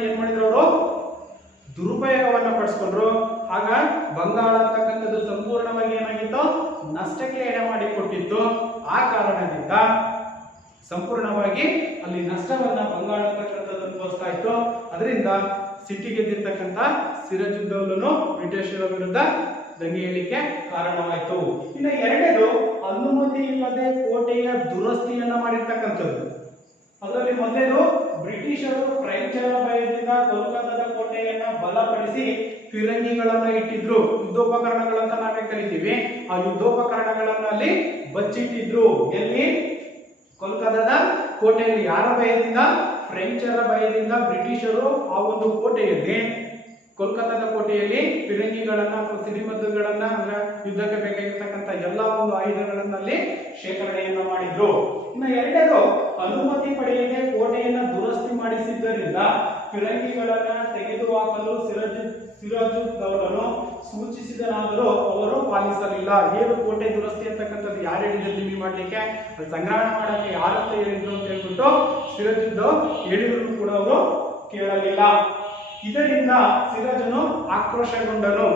ಏನ್ ಮಾಡಿದ್ರು ಅವರು ದುರುಪಯೋಗವನ್ನ ಪಡಿಸ್ಕೊಂಡ್ರು. ಆಗ ಬಂಗಾಳ ಅಂತಕ್ಕಂಥದ್ದು ಸಂಪೂರ್ಣವಾಗಿ ಏನಾಗಿತ್ತು, ನಷ್ಟಕ್ಕೆ ಎಡೆ ಮಾಡಿಕೊಟ್ಟಿತ್ತು. ಆ ಕಾರಣದಿಂದ ಸಂಪೂರ್ಣವಾಗಿ ಅಲ್ಲಿ ನಷ್ಟವನ್ನ ಬಂಗಾಳ ಅಂತಕ್ಕಂಥದ್ದು ಅನುಭವಿಸ್ತಾ ಇತ್ತು. ಅದರಿಂದ ಸಿಟ್ಟಿಗೆದ್ದಿರ್ತಕ್ಕಂಥ ಸಿರಾಜುದ್ದೌಲನು ಬ್ರಿಟಿಷರ ವಿರುದ್ಧ ದಂಗೆ ಏಳಿಕೆ ಕಾರಣವಾಯಿತು. ಇನ್ನು ಎರಡನೇದು, ಅನುಮತಿ ಇಲ್ಲದೆ ಕೋಟೆಯ ದುರಸ್ತಿಯನ್ನ ಮಾಡಿರ್ತಕ್ಕಂಥದ್ದು. ಅದರಲ್ಲಿ ಮೊದಲೇದು, ಬ್ರಿಟಿಷರು ಫ್ರೆಂಚರ ಭಯದಿಂದ ಕೋಲ್ಕತ್ತಾದ ಕೋಟೆಯನ್ನ ಬಲಪಡಿಸಿ ಫಿರಂಗಿಗಳನ್ನ ಇಟ್ಟಿದ್ರು. ಯುದ್ಧೋಪಕರಣಗಳಂತ ನಾವೇ ಕರಿತೀವಿ. ಆ ಯುದ್ಧೋಪಕರಣಗಳನ್ನ ಅಲ್ಲಿ ಬಚ್ಚಿಟ್ಟಿದ್ರು. ಎಲ್ಲಿ? ಕೋಲ್ಕತ್ತಾದ ಕೋಟೆಯಲ್ಲಿ. ಯಾರ ಭಯದಿಂದ? ಫ್ರೆಂಚರ ಭಯದಿಂದ ಬ್ರಿಟಿಷರು ಆ ಒಂದು ಕೋಟೆಯಲ್ಲಿ, ಕೋಲ್ಕತ್ತಾದ ಕೋಟೆಯಲ್ಲಿ ಫಿರಂಗಿಗಳನ್ನ ಅಥವಾ ಸಿಡಿಮದ್ದುಗಳನ್ನ ಅಂದ್ರೆ ಯುದ್ಧಕ್ಕೆ ಬೇಕಾಗಿರ್ತಕ್ಕಂಥ ಎಲ್ಲಾ ಒಂದು ಆಯುಧಗಳನ್ನ ಅಲ್ಲಿ ಶೇಖರಣೆಯನ್ನ ಮಾಡಿದ್ರು. ಇನ್ನು ಎರಡನೇದು, ಅನುಮತಿ ಪಡೆಯದೆ ಕೋಟೆಯನ್ನ ದುರಸ್ತಿ ಮಾಡಿಸಿದ್ದರಿಂದ ಫಿರಂಗಿಗಳನ್ನ ತೆಗೆದುಹಾಕಲು ಸಿರಾಜುದ್ದೌಲನು ಸೂಚಿಸಿದನಾದರೂ ಅವರು ಪಾಲಿಸಲಿಲ್ಲ. ಏನು ಕೋಟೆ ದುರಸ್ತಿ ಅಂತಕ್ಕಂಥದ್ದು ಯಾರು ಹೇಳಿದ್ರು ನಿಮಗೆ ಮಾಡ್ಲಿಕ್ಕೆ, ಸಂಗ್ರಹಣೆ ಮಾಡಕ್ಕೆ ಯಾರಂತ ಹೇಳಿದ್ರು ಅಂತ ಹೇಳ್ಬಿಟ್ಟು ಸಿರಾಜುದ್ದೌಲ ಹೇಳಿದ್ರು ಕೂಡ ಅವರು ಕೇಳಲಿಲ್ಲ. ಇದರಿಂದ ಸಿರಾಜನು ಆಕ್ರೋಶಗೊಂಡನು.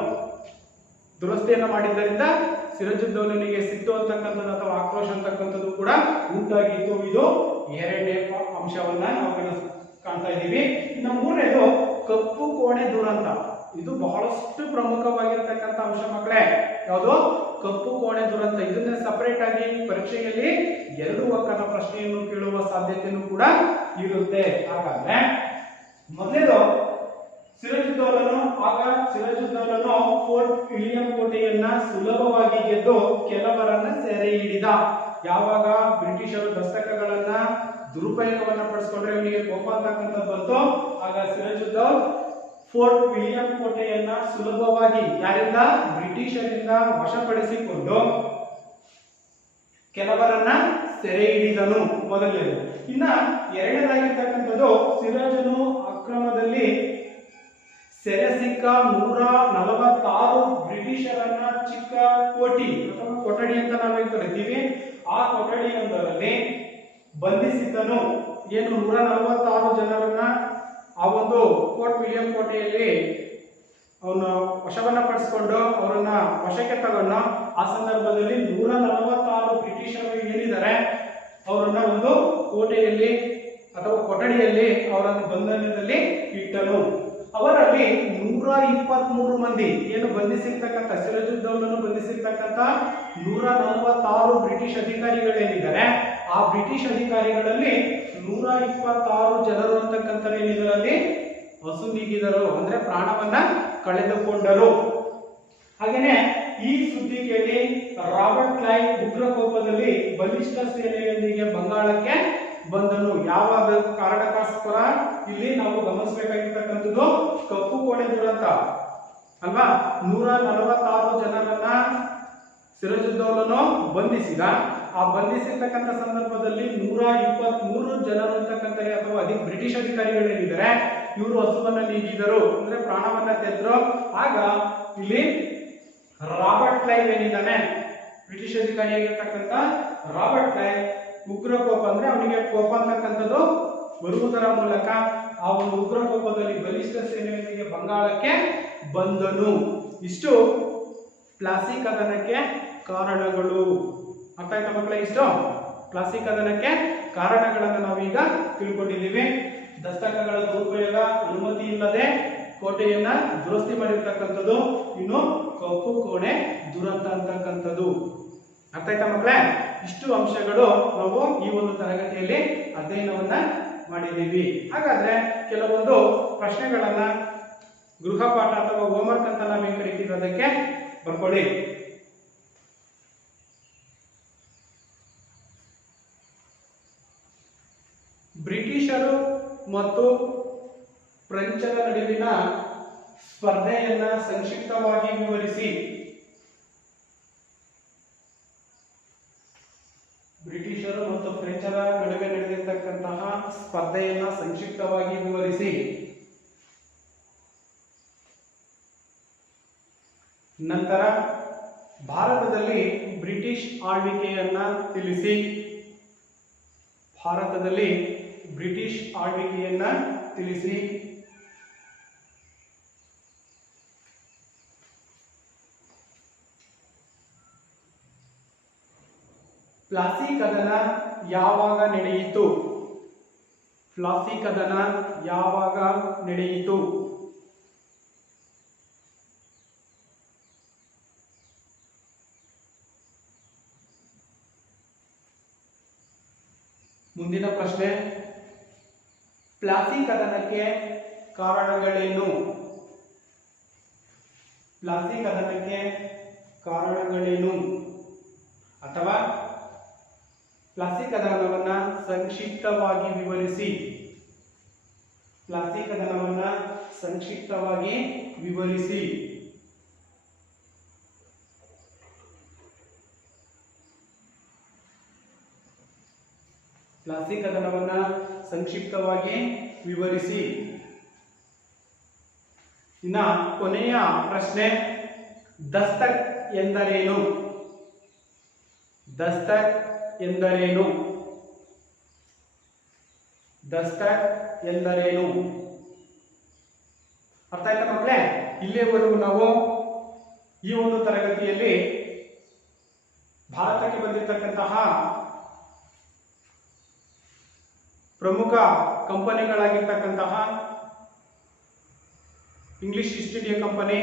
ದುರಸ್ತಿಯನ್ನು ಮಾಡಿದ್ದರಿಂದ ಸಿರಾಜುದ್ದೌಲನಿಗೆ ಸಿಟ್ಟು ಅಂತಕ್ಕಂಥದ್ದು ಅಥವಾ ಆಕ್ರೋಶ ಅಂತಕ್ಕಂಥದ್ದು ಕೂಡ ಉಂಟಾಗಿತ್ತು. ಇದು ಎರಡನೇ ಅಂಶವನ್ನ ನಾವು ಕಾಣ್ತಾ ಇದ್ದೀವಿ. ಇನ್ನು ಮೂರನೇದು, ಕಪ್ಪು ಕೋಣೆ ದುರಂತ. ಇದು ಬಹಳಷ್ಟು ಪ್ರಮುಖವಾಗಿರ್ತಕ್ಕಂಥ ಅಂಶ ಮಕ್ಕಳೇ. ಯಾವುದು? ಕಪ್ಪು ಕೋಣೆ ದುರಂತ. ಇದನ್ನ ಸಪರೇಟ್ ಆಗಿ ಪರೀಕ್ಷೆಯಲ್ಲಿ 2 ಅಂಕದ ಪ್ರಶ್ನೆಯನ್ನು ಕೇಳುವ ಸಾಧ್ಯತೆಯೂ ಕೂಡ ಇರುತ್ತೆ. ಹಾಗಾದ್ರೆ ಮೊದಲೇದು, ಸಿರಾಜುದ್ದೌಲನು ಫೋರ್ಟ್ ವಿಲಿಯಂ ಕೋಟೆಯನ್ನ ಸುಲಭವಾಗಿ ಗೆದ್ದು ಕೆಲವರನ್ನ ಸೆರೆ ಹಿಡಿದ. ಯಾವಾಗ ಬ್ರಿಟಿಷರು ದಸ್ತಕಗಳನ್ನ ದುರುಪಯೋಗವನ್ನ ಪಡಿಸ್ಕೊಂಡ್ರೆ ಇವನಿಗೆ ಕೋಪ ಅಂತಕ್ಕಂಥದ್ದು ಬಂತು. ಆಗ ಸಿರಾಜುದ್ದೌಲ ಫೋರ್ಟ್ ವಿಲಿಯಂ ಕೋಟೆಯನ್ನ ಸುಲಭವಾಗಿ ಯಾರಿಂದ? ಬ್ರಿಟಿಷರಿಂದ ವಶಪಡಿಸಿಕೊಂಡು ಕೆಲವರನ್ನ ಸೆರೆ ಹಿಡಿದನು. ಮೊದಲನೇದು. ಇನ್ನ ಎರಡನೇದಾಗಿರ್ತಕ್ಕಂಥದ್ದು, ಸಿರಾಜನು ಅಕ್ರಮದಲ್ಲಿ ಸೆರೆ ಸಿಕ್ಕ 146 ಬ್ರಿಟಿಷರನ್ನ ಚಿಕ್ಕ ಕೋಟಿ ಅಥವಾ ಕೊಠಡಿ ಅಂತ ನಾವೇ ಕರಿತೀವಿ. ಆ ಕೊಠಡಿಯೊಂದರಲ್ಲಿ ಬಂಧಿಸಿದ್ದನು. ಏನು 146 ಜನರನ್ನ ಆ ಒಂದು ಫೋರ್ಟ್ ವಿಲಿಯಂ ಕೋಟೆಯಲ್ಲಿ ಅವನು ವಶವನ್ನ ಪಡಿಸಿಕೊಂಡು ಅವರನ್ನ ವಶಕ್ಕೆ ತಗೊಂಡು, ಆ ಸಂದರ್ಭದಲ್ಲಿ 146 ಬ್ರಿಟಿಷರು ಏನಿದ್ದಾರೆ ಅವರನ್ನ ಒಂದು ಕೋಟೆಯಲ್ಲಿ ಅಥವಾ ಕೊಠಡಿಯಲ್ಲಿ ಅವರನ್ನು ಬಂಧನದಲ್ಲಿ ಇಟ್ಟನು. ಅವರಲ್ಲಿ 123 ಮಂದಿ ಏನು ಬಂಧಿಸಿರ್ತಕ್ಕಂಥ ಸಿರಾಜುದ್ದೌಲನು ಬಂಧಿಸಿರ್ತಕ್ಕಂಥ 146 ಬ್ರಿಟಿಷ್ ಅಧಿಕಾರಿಗಳೇನಿದ್ದಾರೆ, ಆ ಬ್ರಿಟಿಷ್ ಅಧಿಕಾರಿಗಳಲ್ಲಿ 126 ಜನರು ಅಂತಕ್ಕಂಥ ಏನಿದರಲ್ಲಿ ಅಸುನೀಗಿದರು, ಅಂದ್ರೆ ಪ್ರಾಣವನ್ನ ಕಳೆದುಕೊಂಡರು. ಹಾಗೇನೆ ಈ ಸುದ್ದಿ ಕೇಳಿ ರಾಬರ್ಟ್ ಕ್ಲೈವ್ ಉಗ್ರಕೋಪದಲ್ಲಿ ಬಲಿಷ್ಠ ಸೇನೆಯೊಂದಿಗೆ ಬಂಗಾಳಕ್ಕೆ ಬಂದನು. ಯಾವ ಕಾರಣಕ್ಕೋಸ್ಕರ ಇಲ್ಲಿ ನಾವು ಗಮನಿಸಬೇಕಾಗಿರ್ತಕ್ಕಂಥದ್ದು ಕಪ್ಪು ಕೋಣೆ ದುರಂತ ಅಲ್ವಾ. 146 ಜನರನ್ನ ಸಿರಾಜುದ್ದೌಲನು ಬಂಧಿಸಿದ. ಆ ಬಂಧಿಸಿರ್ತಕ್ಕಂಥ ಸಂದರ್ಭದಲ್ಲಿ 123 ಜನರು ಅಂತಕ್ಕಂಥ ಅಥವಾ ಬ್ರಿಟಿಷ್ ಅಧಿಕಾರಿಗಳೇನಿದ್ದಾರೆ ಇವರು ಹಸುವನ್ನ ನೀಗಿದರು, ಅಂದ್ರೆ ಪ್ರಾಣವನ್ನ ತೆಗೆದ್ರು. ಆಗ ಇಲ್ಲಿ ರಾಬರ್ಟ್ ಕ್ಲೈವ್ ಏನಿದ್ದಾನೆ, ಬ್ರಿಟಿಷ್ ಅಧಿಕಾರಿಯಾಗಿರ್ತಕ್ಕಂಥ ರಾಬರ್ಟ್ ಕ್ಲೈವ್ ಉಗ್ರಕೋಪ ಅಂದ್ರೆ ಅವನಿಗೆ ಕೋಪ ಅಂತಕ್ಕಂಥದ್ದು ಬರುವುದರ ಮೂಲಕ ಆ ಒಂದು ಉಗ್ರಕೋಪದಲ್ಲಿ ಬಲಿಷ್ಠ ಸೇನೆಯೊಂದಿಗೆ ಬಂಗಾಳಕ್ಕೆ ಬಂದನು. ಇಷ್ಟು ಪ್ಲಾಸಿ ಕದನಕ್ಕೆ ಕಾರಣಗಳು. ಅರ್ಥ ಆಯ್ತಾ ಮಕ್ಕಳೇ? ಇಷ್ಟು ಪ್ಲಾಸಿ ಕದನಕ್ಕೆ ಕಾರಣಗಳನ್ನು ನಾವೀಗ ತಿಳ್ಕೊಂಡಿದ್ದೀವಿ. ದಸ್ತಕಗಳ ದುರುಪಯೋಗ, ಅನುಮತಿ ಇಲ್ಲದೆ ಕೋಟೆಯನ್ನ ದುರಸ್ತಿ ಮಾಡಿರ್ತಕ್ಕಂಥದ್ದು, ಇನ್ನು ಕಪ್ಪು ಕೋಣೆ ದುರಂತ ಅಂತಕ್ಕಂಥದ್ದು. ಅರ್ಥ ಆಯ್ತಾ ಮಕ್ಕಳೇ? ಇಷ್ಟು ಅಂಶಗಳು ನಾವು ಈ ಒಂದು ತರಗತಿಯಲ್ಲಿ ಅಧ್ಯಯನವನ್ನ ಮಾಡಿದ್ದೀವಿ. ಹಾಗಾದ್ರೆ ಕೆಲವೊಂದು ಪ್ರಶ್ನೆಗಳನ್ನ ಗೃಹಪಾಠ ಅಥವಾ ಹೋಮ್ವರ್ಕ್ ಅಂತ ನಾವೇನು ಕರಿತೀವಿ ಅದಕ್ಕೆ ಬರ್ಕೊಳ್ಳಿ. ಬ್ರಿಟಿಷರು ಮತ್ತು ಫ್ರೆಂಚರ ನಡುವಿನ ಸ್ಪರ್ಧೆಯನ್ನ ಸಂಕ್ಷಿಪ್ತವಾಗಿ ವಿವರಿಸಿ. ಬ್ರಿಟಿಷರು ಮತ್ತು ಫ್ರೆಂಚರ ನಡುವೆ ನಡೆದಿರ್ತಕ್ಕಂತಹ ಸ್ಪರ್ಧೆಯನ್ನ ಸಂಕ್ಷಿಪ್ತವಾಗಿ ವಿವರಿಸಿ. ನಂತರ ಭಾರತದಲ್ಲಿ ಬ್ರಿಟಿಷ್ ಆಳ್ವಿಕೆಯನ್ನ ತಿಳಿಸಿ. ಭಾರತದಲ್ಲಿ ಬ್ರಿಟಿಷ್ ಆಳ್ವಿಕೆಯನ್ನ ತಿಳಿಸಿ. ಪ್ಲಾಸಿ ಕದನ ಯಾವಾಗ ನಡೆಯಿತು? ಪ್ಲಾಸಿ ಕದನ ಯಾವಾಗ ನಡೆಯಿತು? ಮುಂದಿನ ಪ್ರಶ್ನೆ, ಪ್ಲಾಸಿ ಕದನಕ್ಕೆ ಕಾರಣಗಳೇನು? ಪ್ಲಾಸಿ ಕದನಕ್ಕೆ ಕಾರಣಗಳೇನು? ಅಥವಾ ಪ್ಲಾಸಿ ಕದನವನ್ನ ಸಂಕ್ಷಿಪ್ತವಾಗಿ ವಿವರಿಸಿ. ಪ್ಲಾಸಿ ಕದನವನ್ನ ಸಂಕ್ಷಿಪ್ತವಾಗಿ ವಿವರಿಸಿ. ಪ್ಲಾಸಿ ಕದನವನ್ನ ಸಂಕ್ಷಿಪ್ತವಾಗಿ ವಿವರಿಸಿ. ಇನ್ನ ಕೊನೆಯ ಪ್ರಶ್ನೆ, ದಸ್ತಕ್ ಎಂದರೇನು? ದಸ್ತಕ್ ಎಂದರೇನು? ದಸ್ತಕ್ ಎಂದರೇನು? ಅರ್ಥ ಆಯ್ತಾ ಮಕ್ಕಳೇ? ಇಲ್ಲಿಯವರೆಗೂ ನಾವು ಈ ಒಂದು ತರಗತಿಯಲ್ಲಿ ಭಾರತಕ್ಕೆ ಬಂದಿರತಕ್ಕಂತಹ ಪ್ರಮುಖ ಕಂಪನಿಗಳಾಗಿರ್ತಕ್ಕಂತಹ English East India company,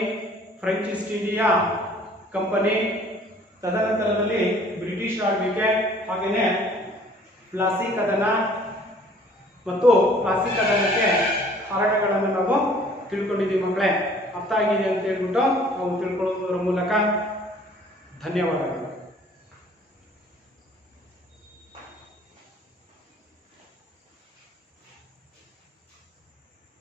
French East India company, ತದನಂತರದಲ್ಲಿ ಬ್ರಿಟಿಷ್ ಆಳ್ವಿಕೆ, ಹಾಗೆಯೇ ಪ್ಲಾಸಿ ಕದನ ಮತ್ತು ಪ್ಲಾಸಿ ಕದನಕ್ಕೆ ಕಾರಣಗಳನ್ನು ನಾವು ತಿಳ್ಕೊಂಡಿದ್ದೀವಿ ಮಕ್ಕಳೇ. ಅರ್ಥ ಆಗಿದೆ ಅಂತ ಹೇಳ್ಬಿಟ್ಟು ನಾವು ತಿಳ್ಕೊಳ್ಳೋದ್ರ ಮೂಲಕ ಧನ್ಯವಾದಗಳು.